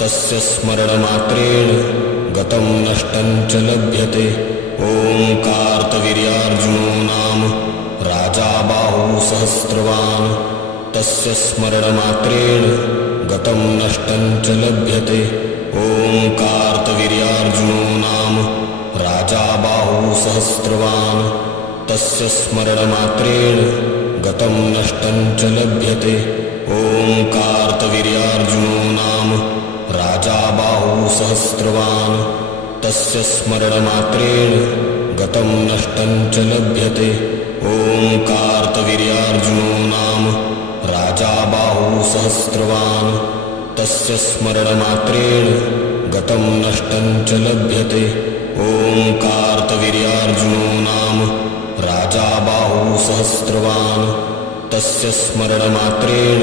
तस्य स्मरणमात्रेण गतं नष्टं च लभ्यते। ॐ कार्तवीर्यार्जुनो नाम राजा बाहुसहस्रवान् तस्य स्मरणमात्रेण गतं नष्टं च लभ्यते। ॐ कार्तवीर्यार्जुनो नाम राजा बाहुसहस्रवान् तस्य स्मरणमात्रेण गतं नष्टं च लभ्यते। ॐ कार्तवीर्यार्जुनो नाम राजा बाहुसहस्रवान् तस्य स्मरणमात्रेण गतं नष्टं च लभ्यते। ॐ कार्तवीर्यार्जुनो नाम राजा बाहुसहस्रवान् तस्य स्मरणमात्रेण गतं नष्टं च लभ्यते। ॐ कार्तवीर्यार्जुनो नाम राजा बाहुसहस्रवान् तस्य स्मरणमात्रेण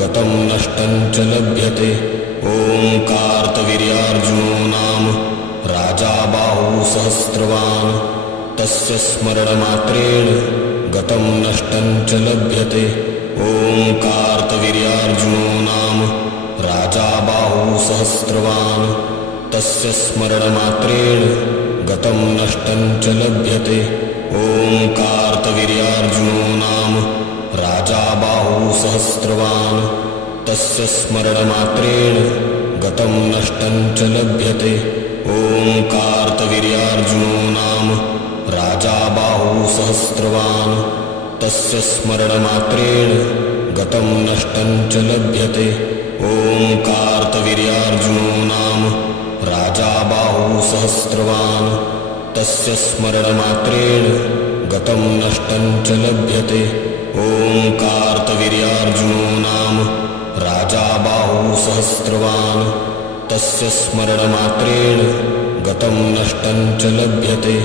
गतं नष्टं च लभ्यते। ॐ कार्तवीर्यार्जुनो नाम राजा बाहुसहस्रवान् तस्य स्मरणमात्रेण गतं नष्टं च लभ्यते। ॐ कार्तवीर्यार्जुनो नाम राजा बाहुसहस्रवान् तस्य स्मरणमात्रेण गतं नष्टं च लभ्यते। ॐ कार्तवीर्यार्जुनो नाम राजा बाहुसहस्रवान् तस्य स्मरणमात्रेण गतं नष्टं च लभ्यते। ॐ कार्तवीर्यार्जुनो नाम राजा बाहुसहस्रवान् तस्य स्मरणमात्रेण गतं नष्टं च लभ्यते। ॐ कार्तवीर्यार्जुनो नाम राजा बाहुसहस्रवान् तस्य स्मरणमात्रेण गतं नष्टं च लभ्यते। ॐ कार्तवीर्यार्जुनो नाम राजा बाहुसहस्रवान् तस्य स्मरणमात्रेण गतं नष्टं च लभ्यते।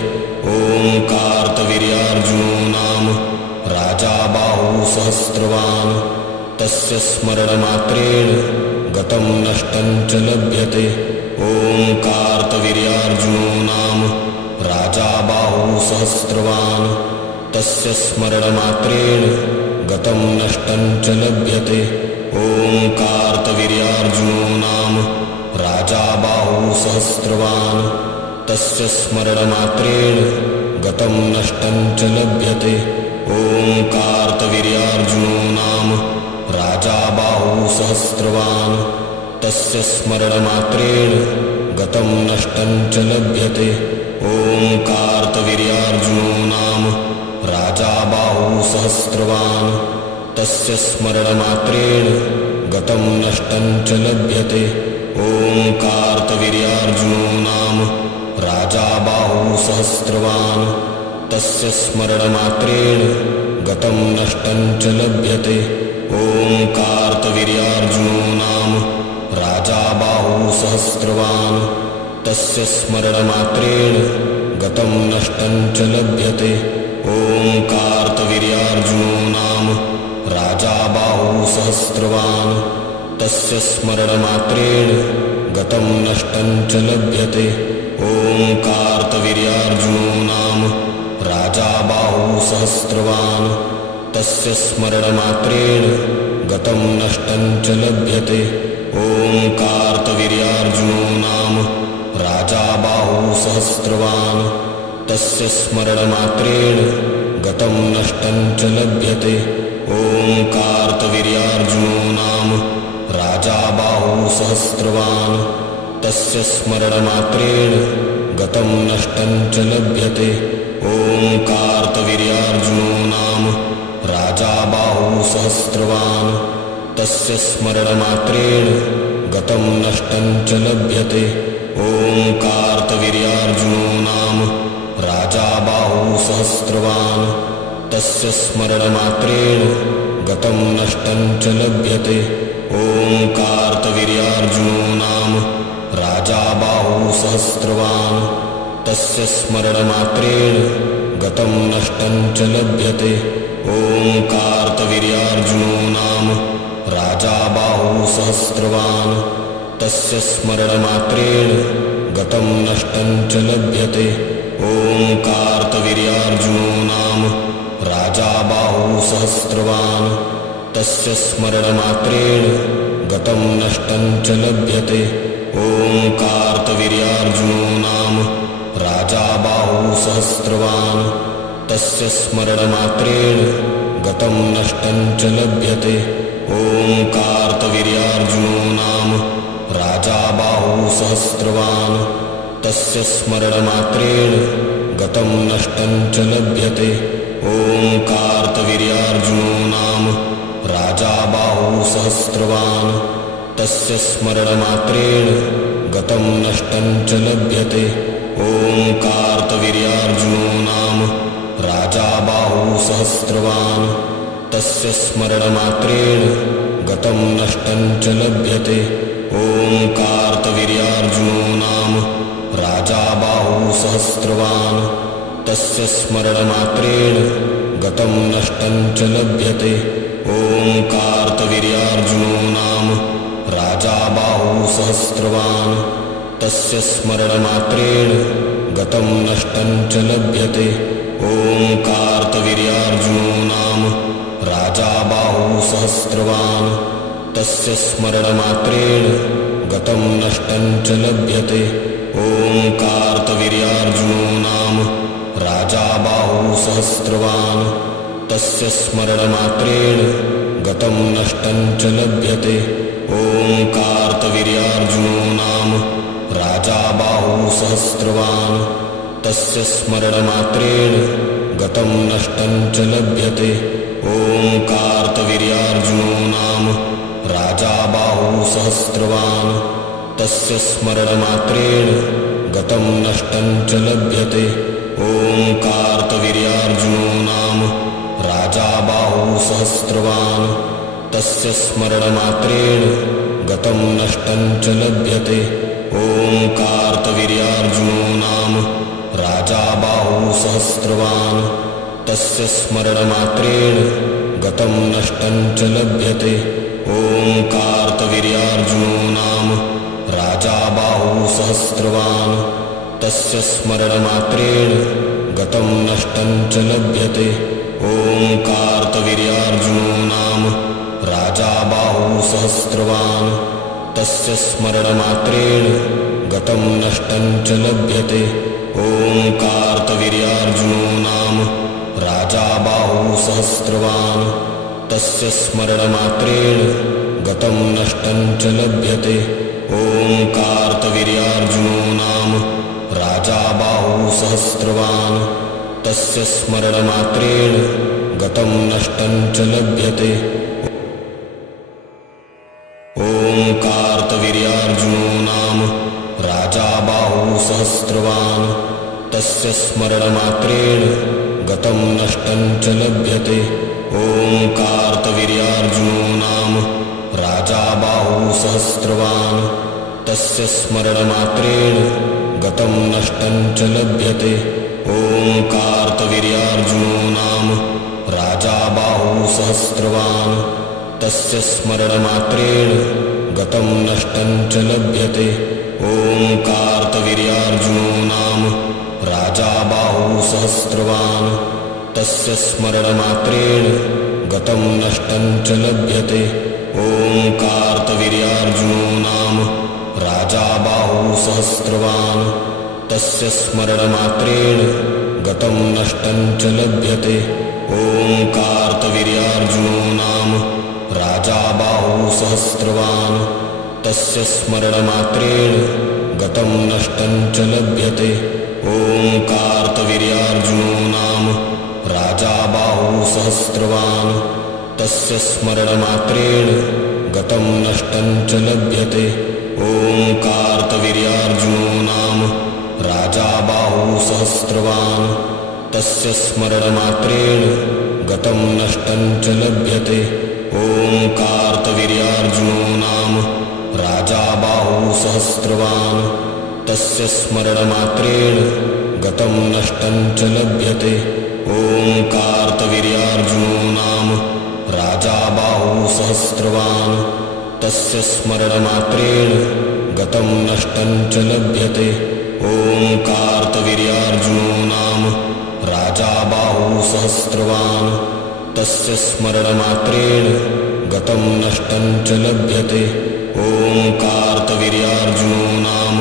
ॐ कार्तवीर्यार्जुनो नाम राजा बाहुसहस्रवान् तस्य स्मरणमात्रेण गतं नष्टं च लभ्यते। ॐ कार्तवीर्यार्जुनो नाम राजा बाहुसहस्रवान् तस्य स्मरणमात्रेण गतं नष्टं च लभ्यते। ॐ कार्तवीर्यार्जुनो नाम राजा बाहुसहस्रवान् तस्य स्मरणमात्रेण गतं नष्टं च लभ्यते। ॐ कार्तवीर्यार्जुनो नाम राजा बाहुसहस्रवान् तस्य स्मरणमात्रेण गतं नष्टं च लभ्यते। ॐ कार्तवीर्यार्जुनो नाम राजा बाहुसहस्रवान् तस्य स्मरणमात्रेण गतं नष्टं च लभ्यते। ॐ कार्तवीर्यार्जुनो नाम राजा बाहुसहस्रवान् तस्य स्मरणमात्रेण गतं नष्टं च लभ्यते। ॐ कार्तवीर्यार्जुनो नाम राजा बाहुसहस्रवान् तस्य स्मरणमात्रेण गतं नष्टं च लभ्यते। ॐ कार्तवीर्यार्जुनो नाम राजा बाहुसहस्रवान् तस्य स्मरणमात्रेण गतं नष्टं च लभ्यते। ॐ कार्तवीर्यार्जुनो नाम राजा बाहुसहस्रवान् तस्य स्मरणमात्रेण गतं नष्टं च लभ्यते। ॐ कार्तवीर्यार्जुनो नाम राजा बाहुसहस्रवान् तस्य स्मरणमात्रेण गतं नष्टं च लभ्यते। ॐ कार्तवीर्यार्जुनो नाम राजा बाहुसहस्रवान् तस्य स्मरणमात्रेण गतं नष्टं च लभ्यते। ॐ कार्तवीर्यार्जुनो नाम राजा बाहुसहस्रवान् तस्य स्मरणमात्रेण गतं नष्टं च लभ्यते। ॐ कार्तवीर्यार्जुनो नाम राजा बाहुसहस्रवान् तस्य स्मरणमात्रेण गतं नष्टं च लभ्यते। ॐ कार्तवीर्यार्जुनो नाम राजा बाहुसहस्रवान् तस्य स्मरणमात्रेण गतं नष्टं च लभ्यते। ॐ कार्तवीर्यार्जुनो नाम राजा बाहुसहस्रवान् तस्य स्मरणमात्रेण गतं नष्टं च लभ्यते। ॐ कार्तवीर्यार्जुनो नाम राजा बाहुसहस्रवान् तस्य स्मरणमात्रेण गतं नष्टं च लभ्यते। ॐ कार्तवीर्यार्जुनो नाम राजा बाहुसहस्रवान् तस्य स्मरणमात्रेण गतं नष्टं च लभ्यते। ॐ कार्तवीर्यार्जुनो नाम राजा बाहुसहस्रवान् तस्य स्मरणमात्रेण गतं नष्टं च लभ्यते। ॐ कार्तवीर्यार्जुनो नाम राजा बाहुसहस्रवान् तस्य स्मरणमात्रेण गतं नष्टं च लभ्यते। ॐ कार्तवीर्यार्जुनो नाम राजा बाहुसहस्रवान् तस्य स्मरणमात्रेण गतं नष्टं च लभ्यते। ॐ कार्तवीर्यार्जुनो नाम राजा बाहुसहस्रवान् तस्य स्मरणमात्रेण गतं नष्टं च लभ्यते। ॐ कार्तवीर्यार्जुनो नाम राजा बाहुसहस्रवान् तस्य स्मरणमात्रेण गतं नष्टं च लभ्यते। ॐ कार्तवीर्यार्जुनो नाम राजा बाहुसहस्रवान् तस्य स्मरणमात्रेण गतं नष्टं च लभ्यते। ॐ कार्तवीर्यार्जुनो नाम राजा बाहुसहस्रवान् तस्य स्मरणमात्रेण गतं नष्टं च लभ्यते। ॐ कार्तवीर्यार्जुनो नाम राजा बाहुसहस्रवान् तस्य स्मरणमात्रेण गतं नष्टं च लभ्यते। ॐ कार्तवीर्यार्जुनो नाम राजा बाहुसहस्रवान् तस्य स्मरणमात्रेण गतं नष्टं च लभ्यते। ॐ कार्तवीर्यार्जुनो नाम राजा बाहुसहस्रवान् तस्य स्मरणमात्रेण गतं नष्टं च लभ्यते। ॐ कार्तवीर्यार्जुनो नाम राजा बाहुसहस्रवान् तस्य स्मरणमात्रेण गतं नष्टं च लभ्यते। ॐ कार्तवीर्यार्जुनो नाम राजा बाहुसहस्रवान् तस्य स्मरणमात्रेण गतं नष्टं च लभ्यते। ॐ कार्तवीर्यार्जुनो नाम राजा बाहुसहस्रवान् तस्य स्मरणमात्रेण गतं नष्टं च लभ्यते। ॐ कार्तवीर्यार्जुनो नाम राजा बाहुसहस्रवान् तस्य स्मरणमात्रेण गतं नष्टं च लभ्यते। ॐ कार्तवीर्यार्जुनो नाम राजा बाहुसहस्रवान् तस्य स्मरणमात्रेण गतं नष्टं च लभ्यते। ॐ कार्तवीर्यार्जुनो नाम राजा बाहुसहस्रवान् तस्य स्मरणमात्रेण गतं नष्टं च लभ्यते। ॐ कार्तवीर्यार्जुनो नाम राजा बाहुसहस्रवान् तस्य स्मरणमात्रेण गतं नष्टं च लभ्यते। ॐ कार्तवीर्यार्जुनो नाम राजा बाहुसहस्रवान् तस्य स्मरणमात्रेण गतं नष्टं च लभ्यते। ॐ कार्तवीर्यार्जुनो नाम राजा बाहुसहस्रवान् तस्य स्मरणमात्रेण गतं नष्टं च लभ्यते। ॐ कार्तवीर्यार्जुनो नाम राजा बाहुसहस्रवान् तस्य स्मरणमात्रेण गतं नष्टं च लभ्यते। ॐ कार्तवीर्यार्जुनो नाम राजा बाहुसहस्रवान् तस्य स्मरणमात्रेण गतं नष्टं च लभ्यते। ॐ कार्तवीर्यार्जुनो नाम राजा बाहुसहस्रवान् तस्य स्मरणमात्रेण गतं नष्टं च लभ्यते। ॐ कार्तवीर्यार्जुनो नाम राजा बाहुसहस्रवान् तस्य स्मरणमात्रेण गतं नष्टं च लभ्यते। ॐ कार्तवीर्यार्जुनो नाम राजा बाहुसहस्रवान् तस्य स्मरणमात्रेण गतं नष्टं च लभ्यते। ॐ कार्तवीर्यार्जुनो नाम राजा बाहुसहस्रवान् तस्य स्मरणमात्रेण गतं नष्टं च लभ्यते। ॐ कार्तवीर्यार्जुनो नाम राजा बाहुसहस्रवान् तस्य स्मरणमात्रेण गतं नष्टं च लभ्यते। ॐ कार्तवीर्यार्जुनो नाम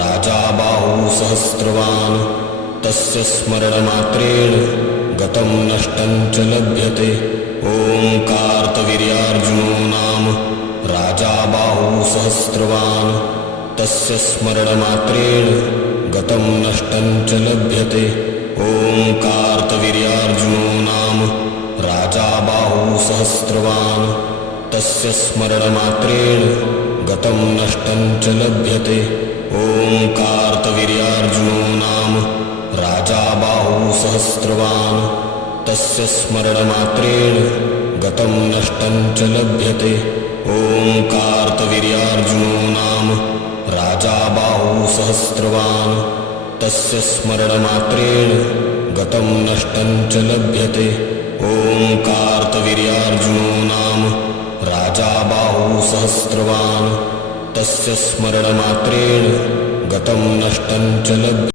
राजा बाहुसहस्रवान् तस्य स्मरणमात्रेण गतं नष्टं च लभ्यते। ॐ कार्तवीर्यार्जुनो नाम राजा बाहुसहस्रवान् तस्य स्मरणमात्रेण गतं नष्टं च लभ्यते। ॐ कार्तवीर्यार्जुनो नाम राजा बाहुसहस्रवान् तस्य स्मरणमात्रेण गतं नष्टं च लभ्यते। ॐ कार्तवीर्यार्जुनो नाम राजा बाहुसहस्रवान् तस्य स्मरणमात्रेण गतं नष्टं च लभ्यते। ॐ कार्तवीर्यार्जुनो नाम राजा बाहुसहस्रवान् तस्य स्मरणमात्रेण गतं नष्टं च लभ्यते। ॐ कार्तवीर्यार्जुनो नाम राजा बाहुसहस्रवान् तस्य स्मरणमात्रेण गतं नष्टं च लभ्यते।